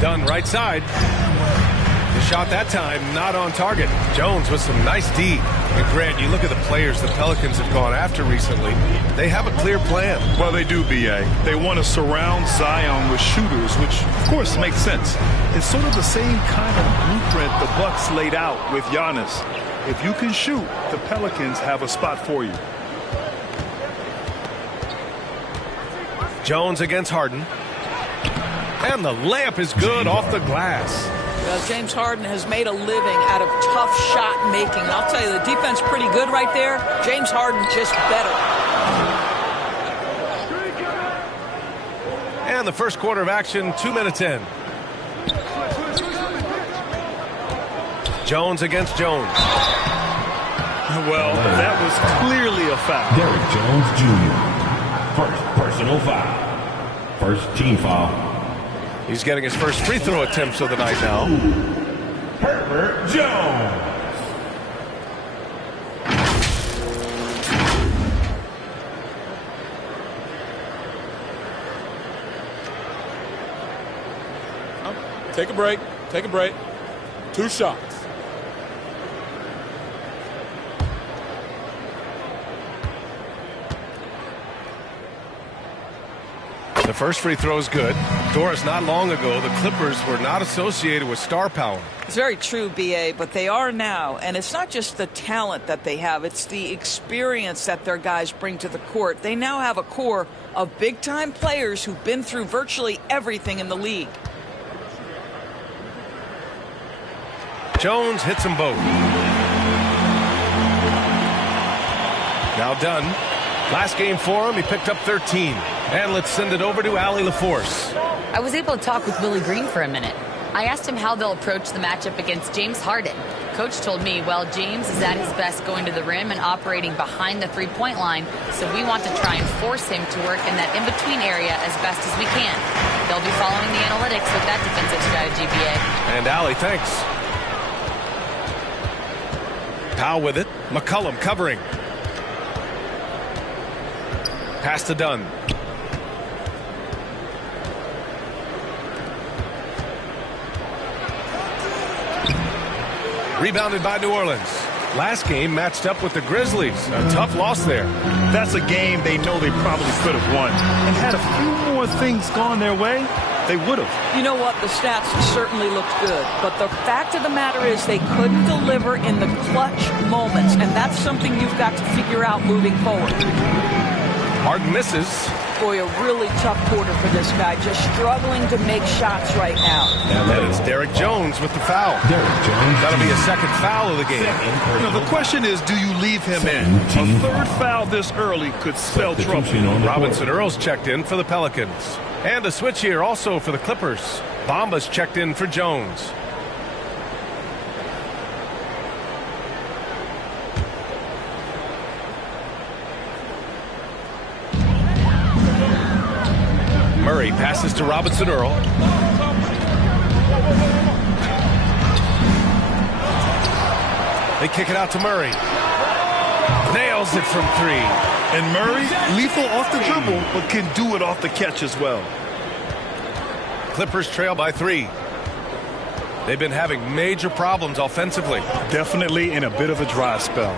Dunn right side. The shot that time not on target. Jones with some nice D. And Grant, you look at the players the Pelicans have gone after recently. They have a clear plan. Well, they do, B.A. They want to surround Zion with shooters, which, of course, makes sense. It's sort of the same kind of blueprint the Bucks laid out with Giannis. If you can shoot, the Pelicans have a spot for you. Jones against Harden. And the layup is good off the glass. Well, James Harden has made a living out of tough shot making. And I'll tell you, the defense pretty good right there. James Harden just better. And the first quarter of action, 2 minutes in. Jones against Jones. Well, that was clearly a foul. Derrick Jones Jr. First personal foul. First team foul. He's getting his first free throw attempts of the night now. Herbert Jones. Take a break. Take a break. 2 shots. The first free throw is good. Doris, not long ago, the Clippers were not associated with star power. It's very true, B.A., but they are now. And it's not just the talent that they have. It's the experience that their guys bring to the court. They now have a core of big-time players who've been through virtually everything in the league. Jones hits them both. Now Dunn. Last game for him, he picked up 13. And let's send it over to Allie LaForce. I was able to talk with Willie Green for a minute. I asked him how they'll approach the matchup against James Harden. Coach told me, well, James is at his best going to the rim and operating behind the three-point line, so we want to try and force him to work in that in-between area as best as we can. They'll be following the analytics with that defensive strategy, BA. And Allie, thanks. Powell with it. McCollum covering. Pass to Dunn. Rebounded by New Orleans. Last game matched up with the Grizzlies. A tough loss there. That's a game they know they probably could have won. And had a few more things gone their way, they would have. You know what? The stats certainly looked good. But the fact of the matter is they couldn't deliver in the clutch moments. And that's something you've got to figure out moving forward. Harden misses. Boy, a really tough quarter for this guy. Just struggling to make shots right now. And it's Derek Jones with the foul. That'll be a second foul of the game. The question is, do you leave him in? A third foul this early could spell trouble. Robinson Earls checked in for the Pelicans. And a switch here also for the Clippers. Bamba's checked in for Jones. Murray passes to Robinson Earl. They kick it out to Murray. Nails it from three. And Murray, lethal off the dribble, but can do it off the catch as well. Clippers trail by 3. They've been having major problems offensively. Definitely in a bit of a dry spell.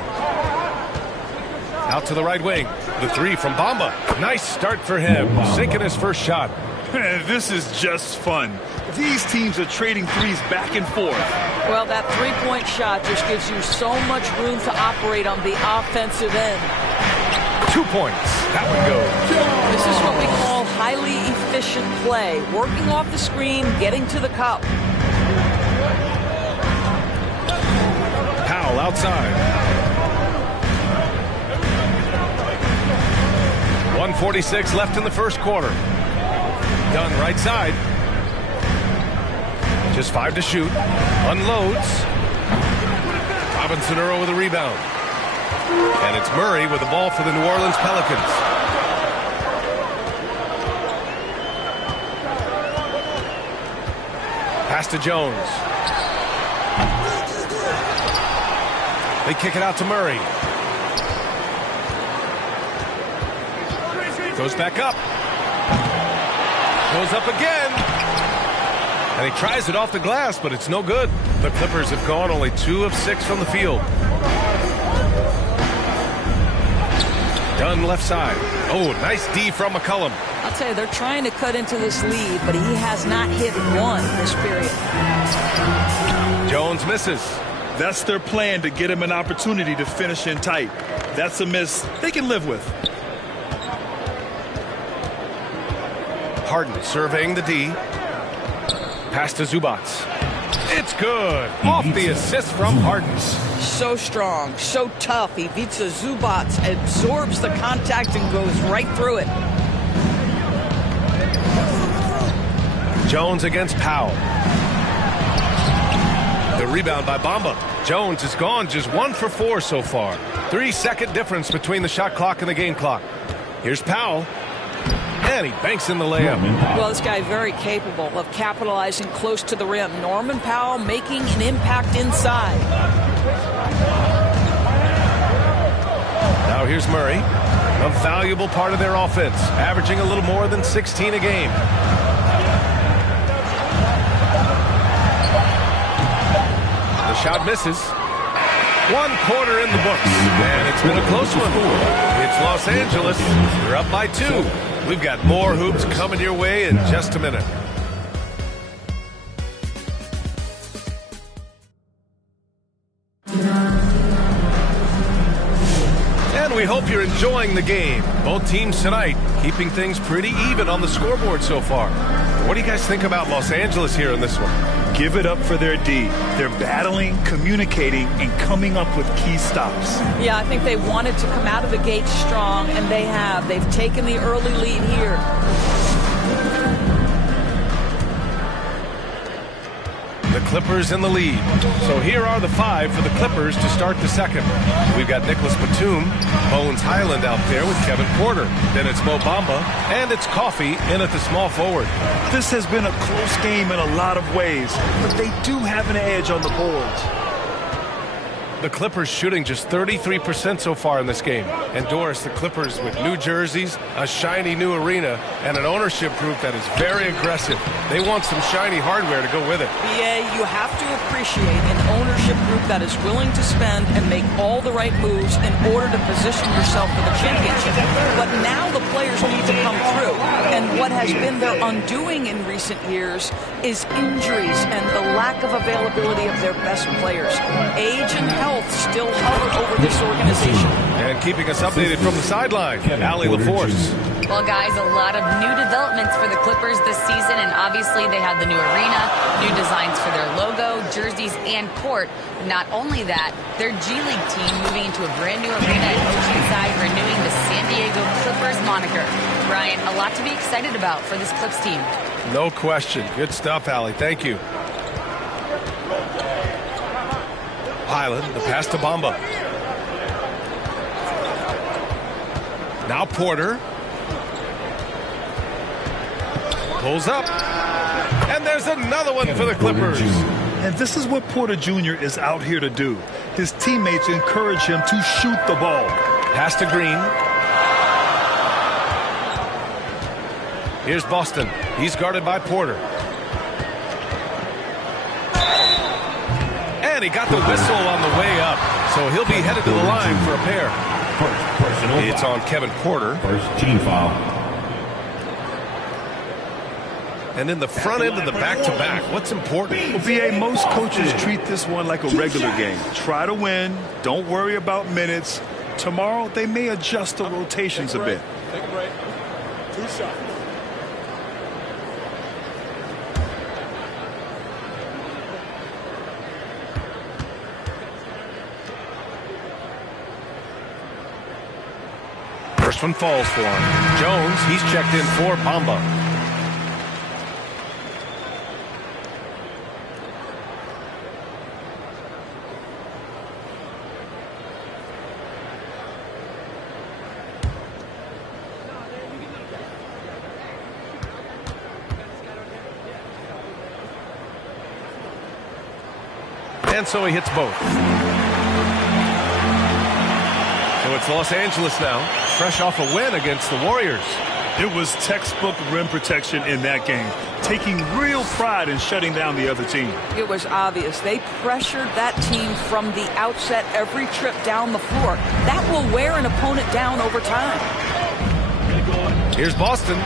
Out to the right wing. The 3 from Bamba. Nice start for him. Sinking his first shot. This is just fun. These teams are trading threes back and forth. Well, that three-point shot just gives you so much room to operate on the offensive end. 2 points. That one goes. This is what we call highly efficient play. Working off the screen, getting to the cup. Powell outside. 1:46 left in the first quarter. Dunn right side. Just 5 to shoot. Unloads. Robinson Earl with a rebound. And it's Murray with the ball for the New Orleans Pelicans. Pass to Jones. They kick it out to Murray. Goes back up. Goes up again. And he tries it off the glass, but it's no good. The Clippers have gone only 2 of 6 from the field. Dunn left side. Oh, nice D from McCollum. I'll tell you, they're trying to cut into this lead, but he has not hit one this period. Jones misses. That's their plan, to get him an opportunity to finish in tight. That's a miss they can live with. Harden surveying the D. Pass to Zubac. It's good. Off the assist from Harden. So strong, so tough. Ivica Zubac absorbs the contact and goes right through it. Jones against Powell. The rebound by Bamba. Jones is gone, just 1 for 4 so far. 3-second difference between the shot clock and the game clock. Here's Powell. And he banks in the layup. Well, this guy very capable of capitalizing close to the rim. Norman Powell making an impact inside. Now here's Murray. A valuable part of their offense, averaging a little more than 16 a game. The shot misses. 1 quarter in the books. And it's been a close one. It's Los Angeles. They're up by 2. We've got more hoops coming your way in just a minute. And we hope you're enjoying the game. Both teams tonight keeping things pretty even on the scoreboard so far. What do you guys think about Los Angeles here in this one? Give it up for their D. They're battling, communicating, and coming up with key stops. Yeah, I think they wanted to come out of the gate strong, and they have. They've taken the early lead here. The Clippers in the lead. So here are the 5 for the Clippers to start the second. We've got Nicholas Batum, Bones Highland out there with Kevin Porter. Then it's Mo Bamba, and it's Coffey in at the small forward. This has been a close game in a lot of ways, but they do have an edge on the boards. The Clippers shooting just 33% so far in this game. And Doris, the Clippers with new jerseys, a shiny new arena, and an ownership group that is very aggressive. They want some shiny hardware to go with it. BA, you have to appreciate an ownership group that is willing to spend and make all the right moves in order to position yourself for the championship. But now the players need to come through. And what has been their undoing in recent years is injuries and the lack of availability of their best players. Age and health still hover over this organization. And keeping us updated from the sideline, Allie LaForce. Well, guys, a lot of new developments for the Clippers this season, and obviously they have the new arena, new designs for their logo, jerseys, and court. Not only that, their G League team moving into a brand new arena at Oceanside, renewing the San Diego Clippers moniker. Brian, a lot to be excited about for this Clips team. No question. Good stuff, Allie. Thank you. Highland, the pass to Bamba. Now Porter. Pulls up. And there's another one for the Clippers. And this is what Porter Jr. is out here to do. His teammates encourage him to shoot the ball. Pass to Green. Here's Boston. He's guarded by Porter. And he got the whistle on the way up. So he'll be headed to the line for a pair. It's on Kevin Porter. First team foul. And in the front end of the back-to-back, what's important? Well, BA, most coaches treat this one like a regular game. Try to win. Don't worry about minutes. Tomorrow, they may adjust the rotations a bit. Take a break. 2 shots. First one falls for him. Jones, he's checked in for Bamba. And so he hits both. So it's Los Angeles now, fresh off a win against the Warriors. It was textbook rim protection in that game, taking real pride in shutting down the other team. It was obvious. They pressured that team from the outset every trip down the floor. That will wear an opponent down over time. Here's Boston.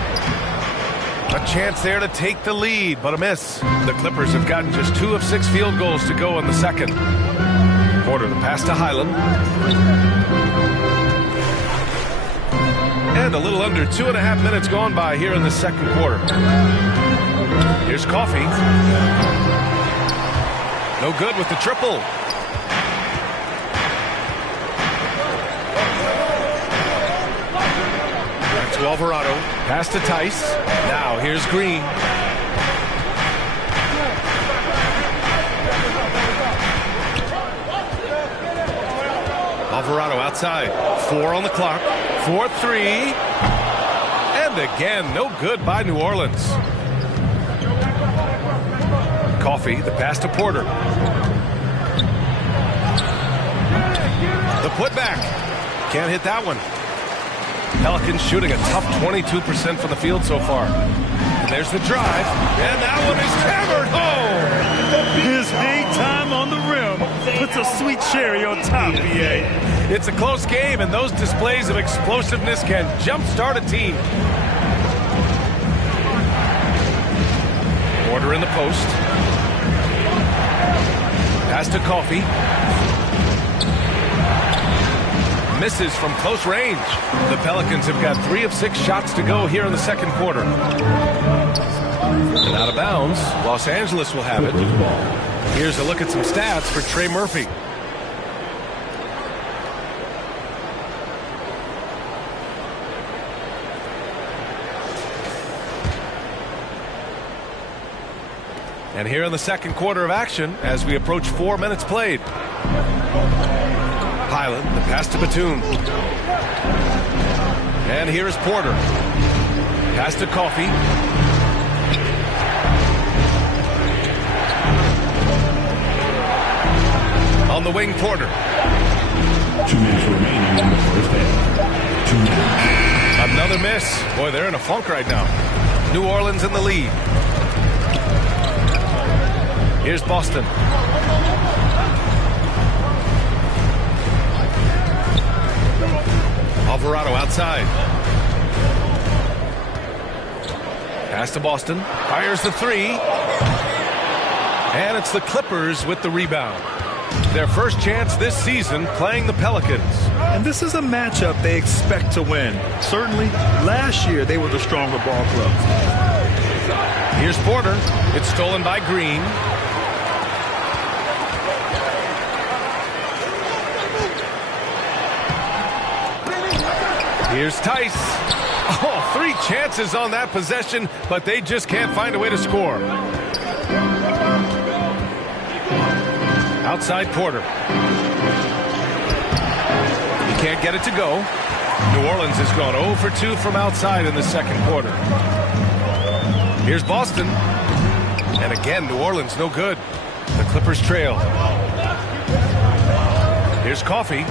A chance there to take the lead, but a miss. The Clippers have gotten just 2 of 6 field goals to go in the second. Porter, the pass to Highland. And a little under 2.5 minutes gone by here in the second quarter. Here's Coffey. No good with the triple. Back to Alvarado. Pass to Tice. Now here's Green. Alvarado outside. 4 on the clock. 4-3. And again, no good by New Orleans. Coffey, the pass to Porter. The putback. Can't hit that one. Pelicans shooting a tough 22% from the field so far. And there's the drive. And that one is hammered home. His hang time on the rim puts a sweet cherry on top, BA. It's a close game, and those displays of explosiveness can jumpstart a team. Porter in the post. Pass to Coffey. misses from close range. The Pelicans have got 3 of 6 shots to go here in the second quarter. And out of bounds, Los Angeles will have it. Here's a look at some stats for Trey Murphy. And here in the second quarter of action, as we approach 4 minutes played. Highland, the pass to Batum. And here is Porter. Pass to Coffey. On the wing, Porter. 2 minutes remaining in the first half. 2 minutes. Another miss. Boy, they're in a funk right now. New Orleans in the lead. Here's Boston. Alvarado outside. Pass to Boston. Fires the 3. And it's the Clippers with the rebound. Their first chance this season playing the Pelicans. And this is a matchup they expect to win. Certainly, last year they were the stronger ball club. Here's Porter. It's stolen by Green. Here's Tice. Oh, 3 chances on that possession, but they just can't find a way to score. Outside Porter. He can't get it to go. New Orleans has gone 0 for 2 from outside in the second quarter. Here's Boston. And again, New Orleans no good. The Clippers trail. Here's Coffey.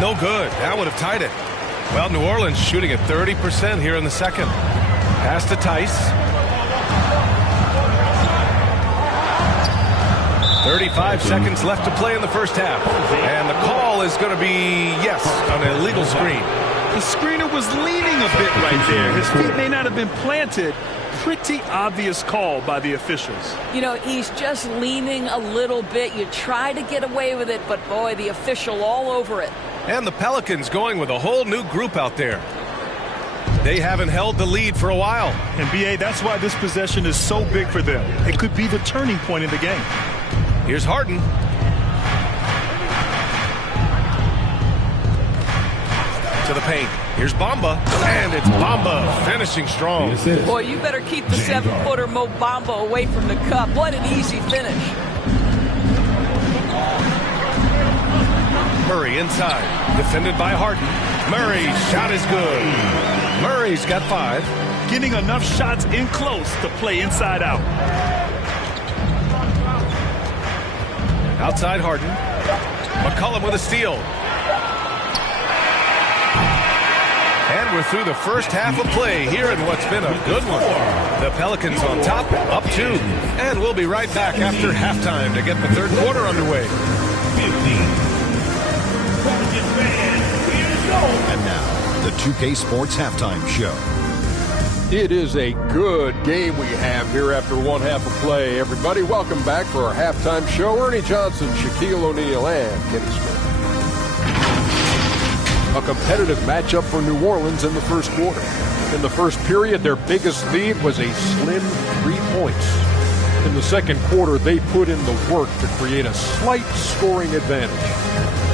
No good. That would have tied it. Well, New Orleans shooting at 30% here in the second. Pass to Tice. 35 seconds left to play in the first half. And the call is going to be, yes, an illegal screen. The screener was leaning a bit right there. His feet may not have been planted. Pretty obvious call by the officials. You know, he's just leaning a little bit. You try to get away with it, but boy, the official all over it. And the Pelicans going with a whole new group out there. They haven't held the lead for a while. And B.A., that's why this possession is so big for them. It could be the turning point in the game. Here's Harden. To the paint. Here's Bamba. And it's Bamba finishing strong. Boy, you better keep the 7-footer Mo Bamba away from the cup. What an easy finish. Murray inside. Defended by Harden. Murray's shot is good. Murray's got 5. Getting enough shots in close to play inside out. Outside Harden. McCollum with a steal. And we're through the first half of play here in what's been a good one. The Pelicans on top, up 2. And we'll be right back after halftime to get the third quarter underway. 15. And now, the 2K Sports Halftime Show. It is a good game we have here after one half of play. Everybody, welcome back for our halftime show. Ernie Johnson, Shaquille O'Neal, and Kenny Smith. A competitive matchup for New Orleans in the first quarter. In the first period, their biggest lead was a slim 3 points. In the second quarter, they put in the work to create a slight scoring advantage.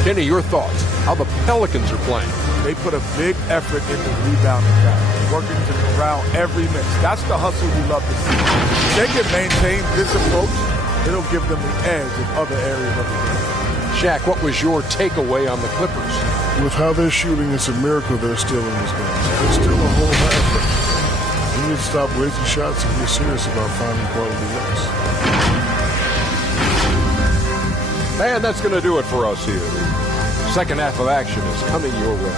Kenny, your thoughts? How the Pelicans are playing? They put a big effort into rebounding back, working to corral every miss. That's the hustle we love to see. If they can maintain this approach, it'll give them the edge in other areas of the game. Shaq, what was your takeaway on the Clippers? With how they're shooting, it's a miracle they're still in this game. There's still a whole half left. You need to stop wasting shots if you're serious about finding quality looks. And that's going to do it for us here. Second half of action is coming your way.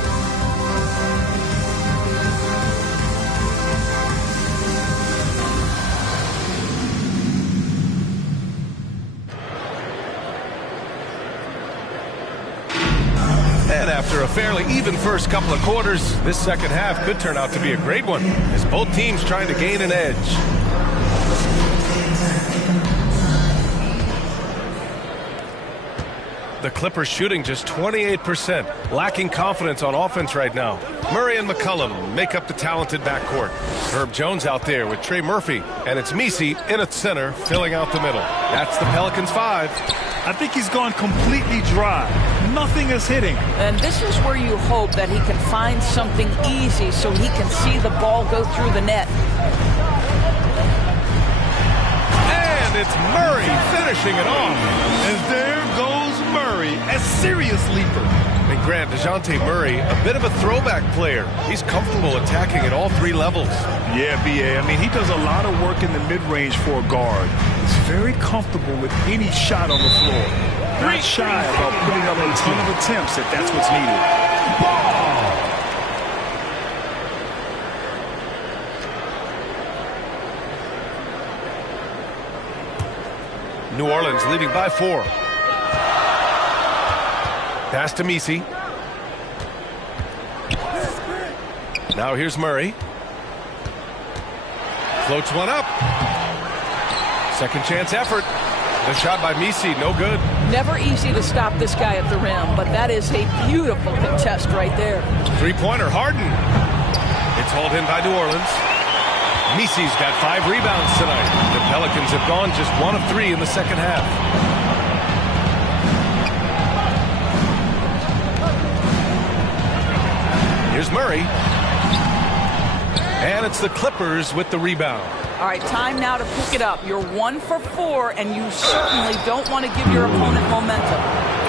And after a fairly even first couple of quarters, this second half could turn out to be a great one, as both teams trying to gain an edge. The Clippers shooting just 28%, lacking confidence on offense right now. Murray and McCollum make up the talented backcourt. Herb Jones out there with Trey Murphy, and it's Messi in at center, filling out the middle. That's the Pelicans 5. I think he's gone completely dry. Nothing is hitting. And this is where you hope that he can find something easy so he can see the ball go through the net. And it's Murray finishing it off. And there goes Murray, a serious leaper. And Grant, DeJounte Murray, a bit of a throwback player. He's comfortable attacking at all 3 levels. Yeah, B.A. I mean, he does a lot of work in the mid-range for a guard. He's very comfortable with any shot on the floor. Not shy about putting up a ton of attempts if that's what's needed. New Orleans leading by 4. Pass to Messi. Now here's Murray. Floats one up. Second chance effort. The shot by Messi, no good. Never easy to stop this guy at the rim, but that is a beautiful contest right there. 3-pointer, Harden. It's hauled in by New Orleans. Messi's got 5 rebounds tonight. The Pelicans have gone just 1 of 3 in the second half. Here's Murray. And it's the Clippers with the rebound. All right, time now to pick it up. You're 1 for 4, and you certainly don't want to give your opponent momentum.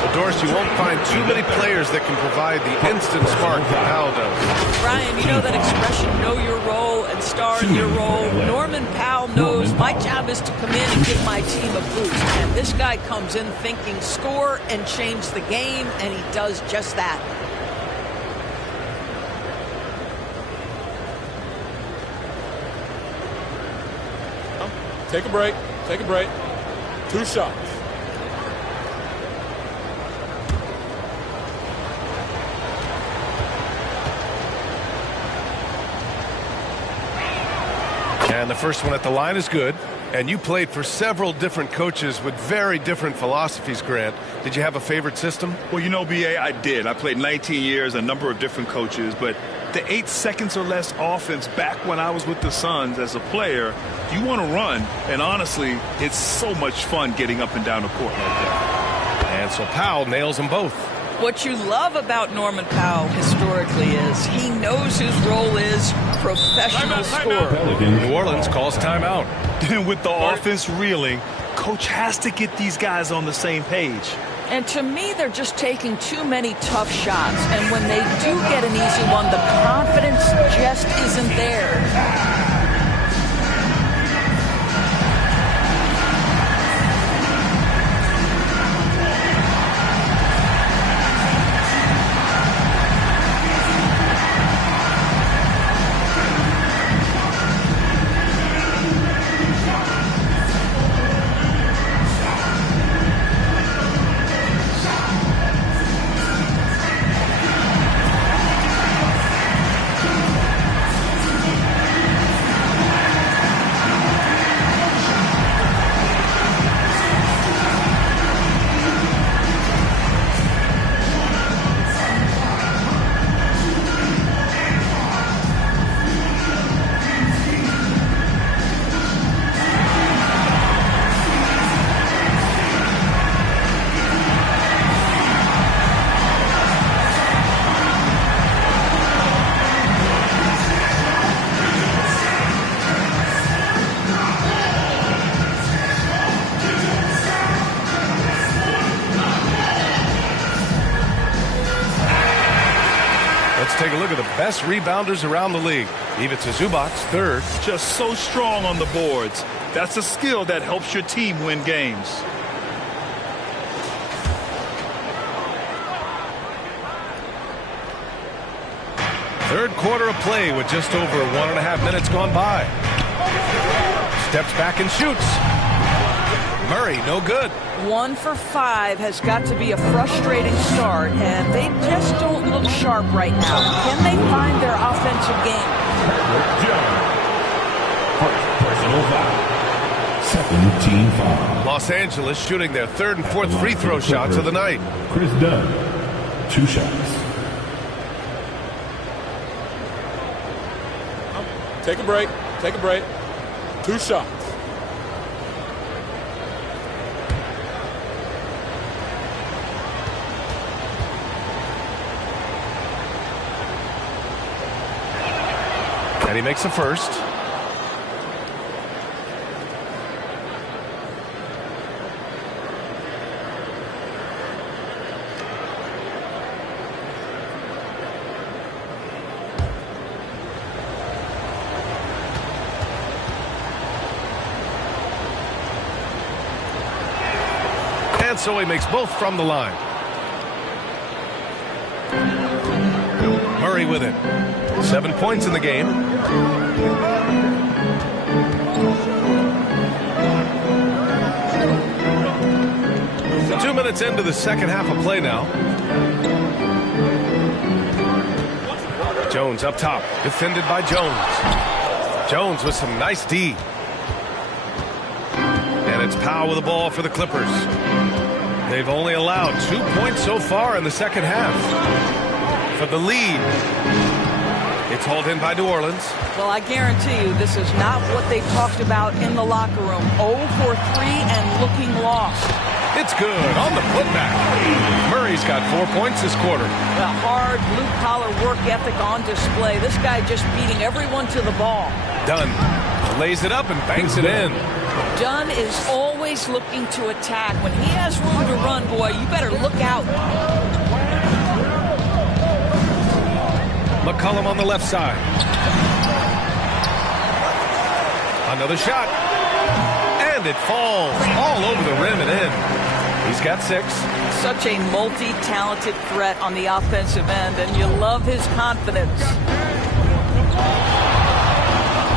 Well, Doris, you won't find too many players that can provide the instant spark that Powell does. Brian, you know that expression, know your role and star in your role. Norman Powell knows my job is to come in and give my team a boost. And this guy comes in thinking score and change the game, and he does just that. Take a break. Take a break. 2 shots. And the first one at the line is good. And you played for several different coaches with very different philosophies, Grant. Did you have a favorite system? Well, you know, B.A., I did. I played 19 years, a number of different coaches, but the 8 seconds or less offense back when I was with the Suns as a player, you want to run, and honestly, it's so much fun getting up and down the court like that. And so Powell nails them both. What you love about Norman Powell historically is he knows his role is professional scorer. New Orleans calls timeout. With the offense reeling, coach has to get these guys on the same page. And to me, they're just taking too many tough shots. And when they do get an easy one, the confidence just isn't there. Take a look at the best rebounders around the league. Ivica Zubac, 3rd. Just so strong on the boards. That's a skill that helps your team win games. Third quarter of play with just over 1.5 minutes gone by. Steps back and shoots. Murray, no good. 1 for 5 has got to be a frustrating start, and they just don't look sharp right now. Can they find their offensive game? First personal foul. Second team foul. Los Angeles shooting their third and fourth free throw shots of the night. Chris Dunn, 2 shots. Take a break. Take a break. 2 shots. And he makes a first. And so he makes both from the line. Murray with it. 7 points in the game. So 2 minutes into the second half of play now. Jones up top, defended by Jones. Jones with some nice D. And it's Powell with the ball for the Clippers. They've only allowed 2 points so far in the second half. For the lead. It's hauled in by New Orleans. Well, I guarantee you this is not what they talked about in the locker room. 0 for 3 and looking lost. It's good on the putback. Murray's got 4 points this quarter. The hard blue-collar work ethic on display. This guy just beating everyone to the ball. Dunn lays it up and banks it in. Dunn is always looking to attack. When he has room to run, boy, you better look out. McCollum on the left side. Another shot. And it falls all over the rim and in. He's got 6. Such a multi-talented threat on the offensive end, and you love his confidence.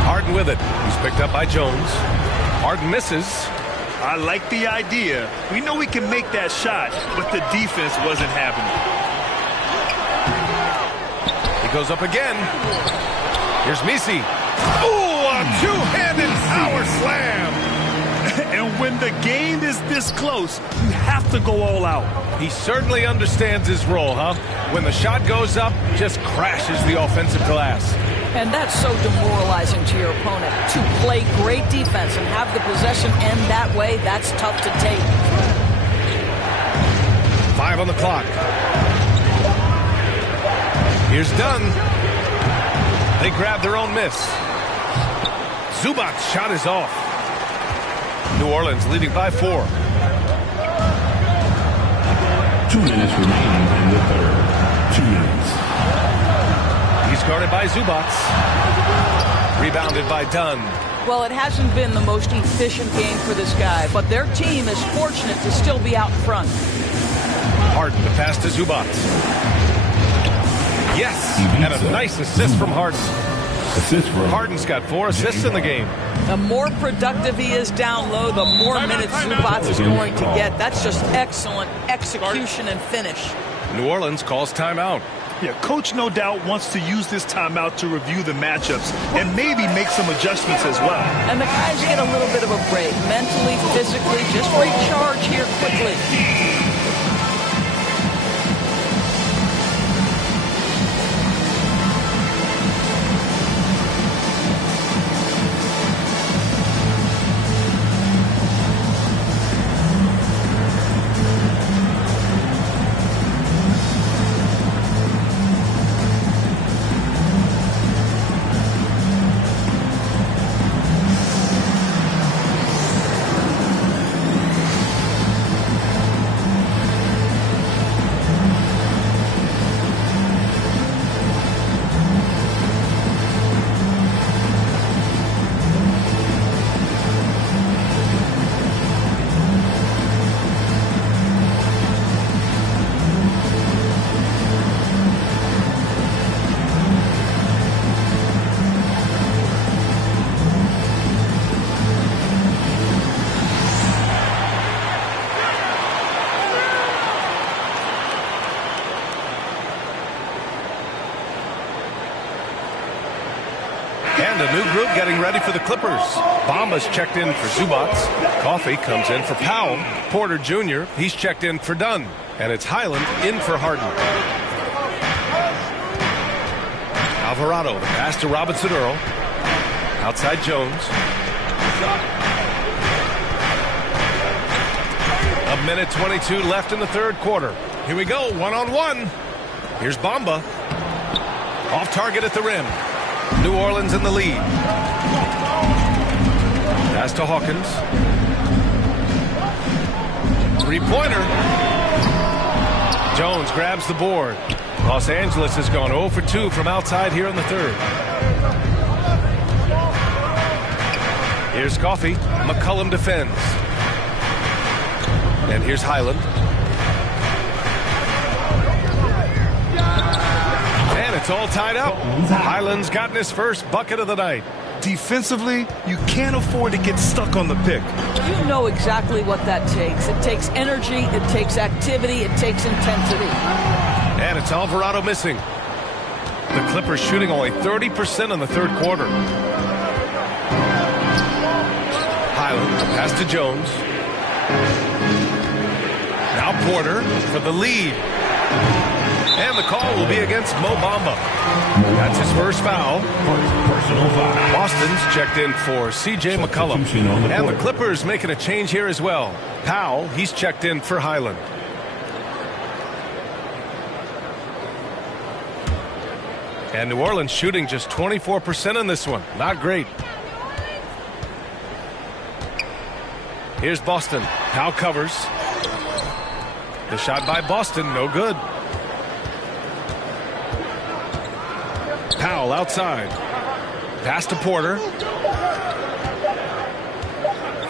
Harden with it. He's picked up by Jones. Harden misses. I like the idea. We know we can make that shot, but the defense wasn't happening. He goes up again. Here's Messi. Ooh, a two-handed power slam. And when the game is this close, you have to go all out. He certainly understands his role, huh? When the shot goes up, just crashes the offensive glass. And that's so demoralizing to your opponent. To play great defense and have the possession end that way, that's tough to take. 5 on the clock. Here's Dunn. They grab their own miss. Zubac's shot is off. New Orleans leading by 4. 2 minutes remaining in the third. 2 minutes. He's guarded by Zubac. Rebounded by Dunn. Well, it hasn't been the most efficient game for this guy, but their team is fortunate to still be out in front. Harden the pass to Zubac. Yes, and a nice assist from Harden. Harden's got 4 assists in the game. The more productive he is down low, the more minutes Zubac is going to get. That's just excellent execution and finish. New Orleans calls timeout. Yeah, coach no doubt wants to use this timeout to review the matchups and maybe make some adjustments as well. And the guys get a little bit of a break, mentally, physically, just recharge here quickly. And a new group getting ready for the Clippers. Bamba's checked in for Zubac. Coffey comes in for Powell. Porter Jr., he's checked in for Dunn. And it's Highland in for Harden. Alvarado, the pass to Robinson Earl. Outside Jones. A minute 22 left in the third quarter. Here we go, one-on-one. Here's Bamba. Off target at the rim. New Orleans in the lead. Pass to Hawkins. Three-pointer. Jones grabs the board. Los Angeles has gone 0 for 2 from outside here in the third. Here's Coffey. McCollum defends. And here's Highland. And it's all tied up. Highland's gotten his first bucket of the night. Defensively, you can't afford to get stuck on the pick. You know exactly what that takes. It takes energy, it takes activity, it takes intensity. And it's Alvarado missing. The Clippers shooting only 30% in the third quarter. Highland, pass to Jones. Now Porter for the lead. And the call will be against Mo Bamba. That's his first foul. Personal foul. Boston's checked in for C.J. McCollum. And the Clippers making a change here as well. Powell, he's checked in for Highland. And New Orleans shooting just 24% in this one. Not great. Here's Boston. Powell covers. The shot by Boston, no good. Powell outside. Pass to Porter.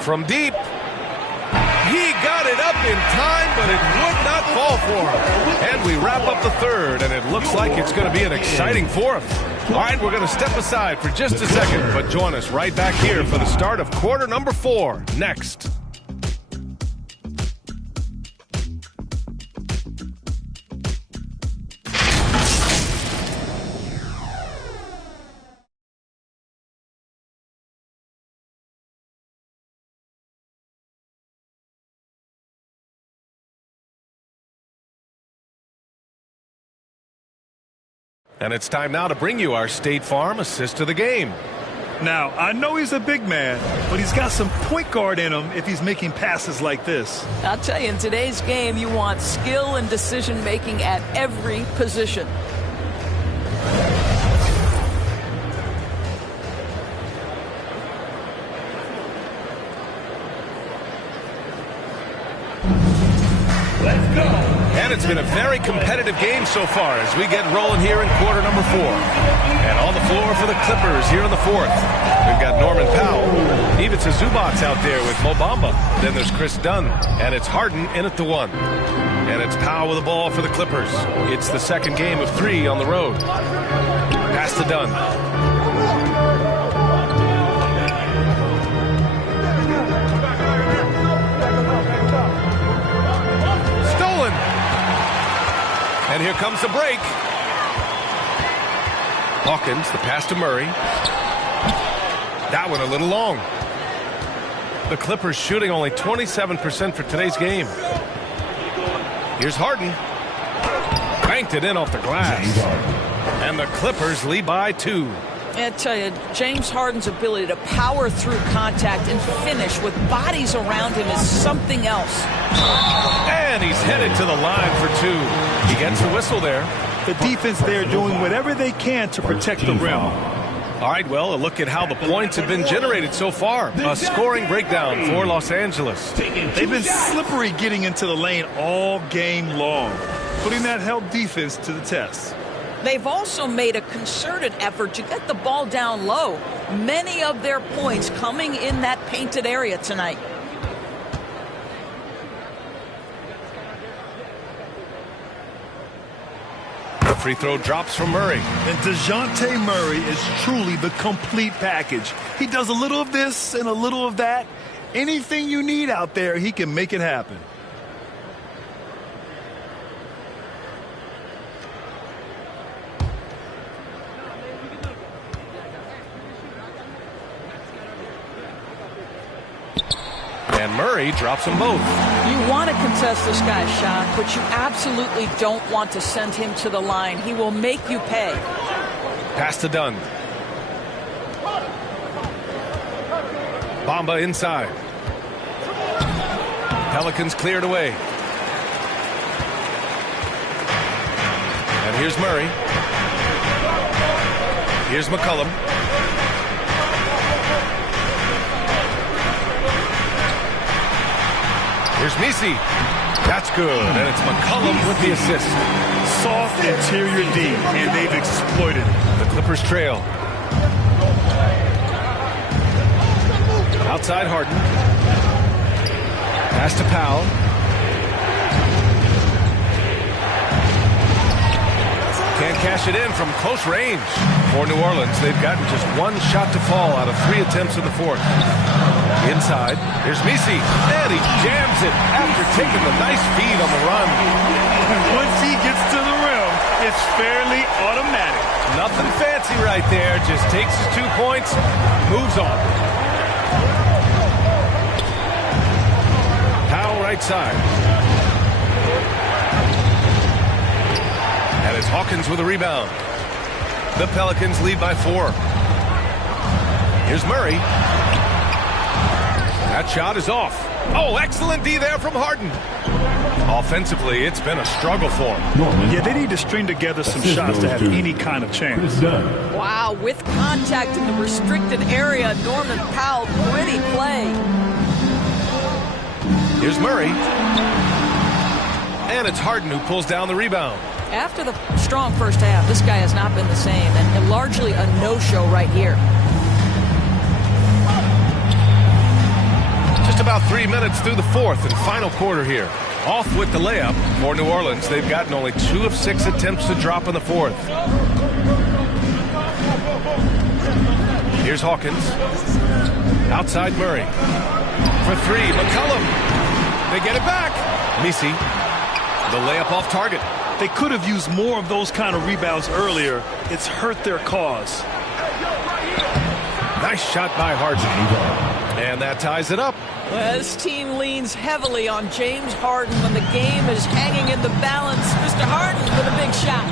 From deep. He got it up in time, but it would not fall for him. And we wrap up the third, and it looks like it's going to be an exciting fourth. All right, we're going to step aside for just a second, but join us right back here for the start of quarter number 4 next. And it's time now to bring you our State Farm assist of the game. Now, I know he's a big man, but he's got some point guard in him if he's making passes like this. I'll tell you, in today's game, you want skill and decision-making at every position. Let's go. And it's been a very competitive game so far as we get rolling here in quarter number 4. And on the floor for the Clippers here in the fourth. We've got Norman Powell. Ivica Zubac out there with Mo Bamba. Then there's Chris Dunn. And it's Harden in at the 1. And it's Powell with the ball for the Clippers. It's the second game of 3 on the road. Pass to Dunn. And here comes the break. Hawkins, the pass to Murray. That one a little long. The Clippers shooting only 27% for today's game. Here's Harden. Banked it in off the glass. And the Clippers lead by 2. I tell you, James Harden's ability to power through contact and finish with bodies around him is something else. And he's headed to the line for 2. He gets the whistle there. The defense there doing whatever they can to protect the rim. All right, well, a look at how the points have been generated so far. A scoring breakdown for Los Angeles. They've been slippery getting into the lane all game long, putting that help defense to the test. They've also made a concerted effort to get the ball down low. Many of their points coming in that painted area tonight. The free throw drops from Murray. And DeJounte Murray is truly the complete package. He does a little of this and a little of that. Anything you need out there, he can make it happen. And Murray drops them both. You want to contest this guy's shot, but you absolutely don't want to send him to the line. He will make you pay. Pass to Dunn. Bamba inside. Pelicans cleared away. And here's Murray. Here's McCollum. Here's Misi. That's good. And it's McCollum with the assist. Soft interior D, and they've exploited it. The Clippers trail. Outside Harden. Pass to Powell. Can't cash it in from close range. For New Orleans, they've gotten just one shot to fall out of 3 attempts in the fourth. Inside, here's Misi, and he jams it after taking the nice feed on the run. And once he gets to the rim, it's fairly automatic. Nothing fancy right there, just takes his 2 points, moves on. Powell right side. And it's Hawkins with a rebound. The Pelicans lead by 4. Here's Murray. That shot is off. Oh, excellent D there from Harden. Offensively, it's been a struggle for him. Yeah, they need to string together some shots to have any kind of chance. Wow, with contact in the restricted area, Norman Powell, pretty play. Here's Murray. And it's Harden who pulls down the rebound. After the strong first half, this guy has not been the same, and largely a no-show right here. Just about 3 minutes through the fourth and final quarter here. Off with the layup for New Orleans. They've gotten only 2 of 6 attempts to drop in the fourth. Here's Hawkins. Outside Murray. For 3, McCollum. They get it back. Misi. The layup off target. They could have used more of those kind of rebounds earlier. It's hurt their cause. Nice shot by Harden. And that ties it up. Well, this team leans heavily on James Harden when the game is hanging in the balance. Mr. Harden with a big shot.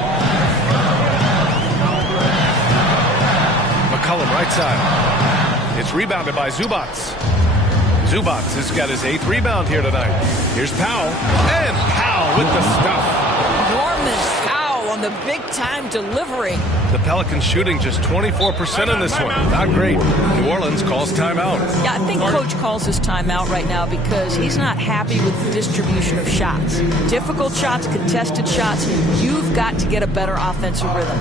McCollum right side. It's rebounded by Zubac. Zubac has got his 8th rebound here tonight. Here's Powell. And Powell with the stuff. Norman Powell on the big-time delivery. The Pelicans shooting just 24% in this one. Not great. New Orleans calls timeout. Yeah, I think Coach calls his timeout right now because he's not happy with the distribution of shots. Difficult shots, contested shots. You've got to get a better offensive rhythm.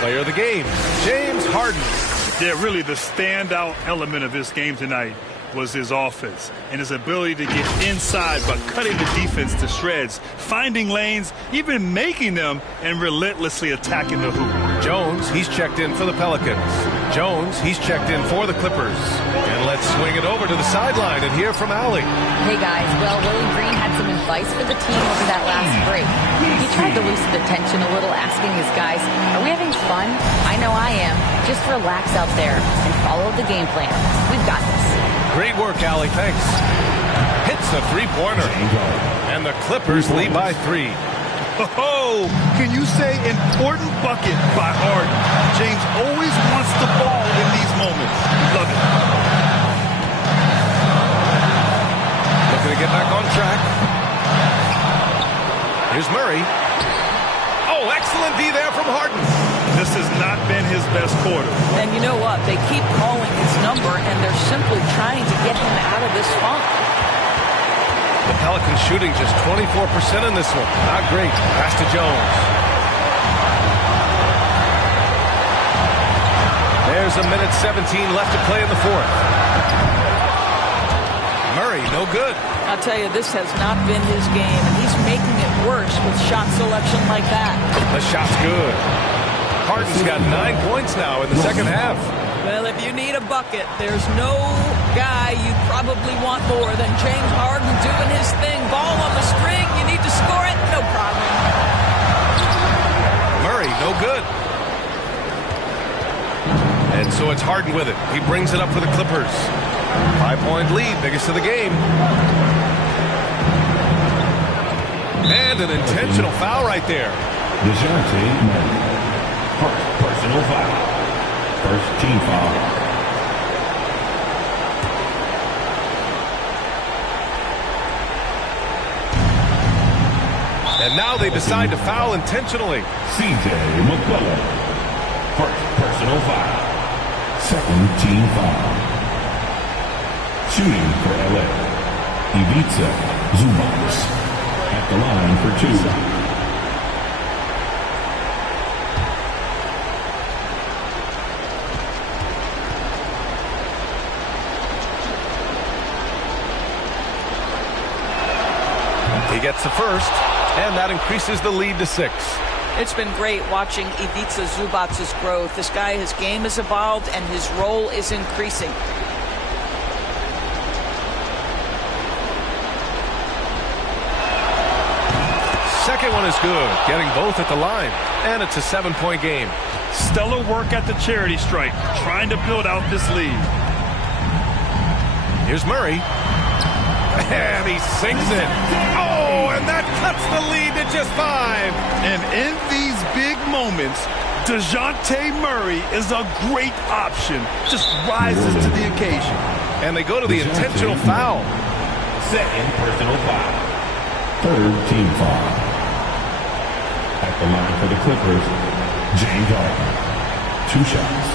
Player of the game, James Harden. Yeah, really the standout element of this game tonight was his offense and his ability to get inside by cutting the defense to shreds, finding lanes, even making them, and relentlessly attacking the hoop. Jones, he's checked in for the Pelicans. Jones, he's checked in for the Clippers. And let's swing it over to the sideline and hear from Allie. Hey guys, well, Willie Green had some advice for the team over that last break. He tried to loosen the tension a little, asking his guys, are we having fun? I know I am. Just relax out there and follow the game plan. We've got this. Great work, Allie. Thanks. hits a three-pointer. And the Clippers lead by 3. Oh, can you say important bucket by Harden? James always wants the ball in these moments. Love it. Looking to get back on track. Here's Murray. Oh, excellent D there from Harden. This has not been his best quarter. And you know what? They keep calling his number, and they're simply trying to get him out of this funk. The Pelicans shooting just 24% in this one. Not great. Pass to Jones. There's a minute 17 left to play in the fourth. Murray, no good. I'll tell you, this has not been his game, and he's making it worse with shot selection like that. The shot's good. Harden's got 9 points now in the second half. Well, if you need a bucket, there's no guy you probably want more than James Harden doing his thing. Ball on the string, you need to score it, no problem. Murray, no good. And so it's Harden with it. He brings it up for the Clippers. 5-point lead, biggest of the game. And an intentional foul right there. DeJounte Murray. First personal foul. First team foul. And now they decide to foul intentionally. C.J. McCollum. First personal foul. Second team foul. Shooting for LA. Ivica Zubac at the line for 2. He gets the first, and that increases the lead to 6. It's been great watching Ivica Zubac's growth. This guy, his game has evolved, and his role is increasing. Second one is good, getting both at the line, and it's a 7-point game. Stellar work at the charity stripe, trying to build out this lead. Here's Murray. And he sinks it. Oh, and that cuts the lead to just 5. And in these big moments, DeJounte Murray is a great option. Just rises to the occasion. And they go to the intentional foul. Second personal foul. Third team foul. At the line for the Clippers, James Harden. 2 shots.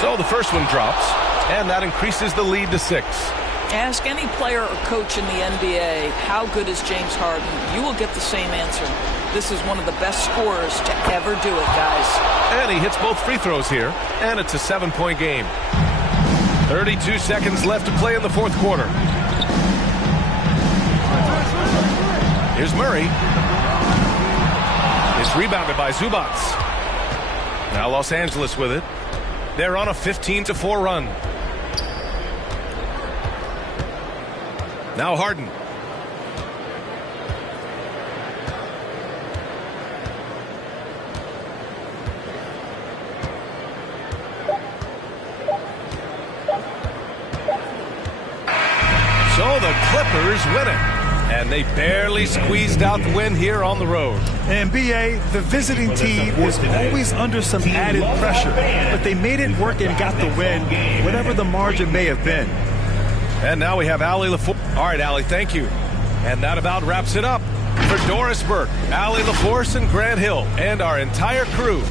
So the first one drops, and that increases the lead to 6. Ask any player or coach in the NBA, how good is James Harden? You will get the same answer. This is one of the best scorers to ever do it, guys. And he hits both free throws here, and it's a 7-point game. 32 seconds left to play in the fourth quarter. Here's Murray. It's rebounded by Zubac. Now Los Angeles with it. They're on a 15-4 run. Now Harden. So the Clippers win it. And they barely squeezed out the win here on the road. And B.A., the visiting team is always under some added pressure, but they made it work and got the win, whatever the margin may have been. And now we have Allie LaForce. All right, Allie, thank you. And that about wraps it up. For Doris Burke, Allie LaForce, and Grant Hill, and our entire crew,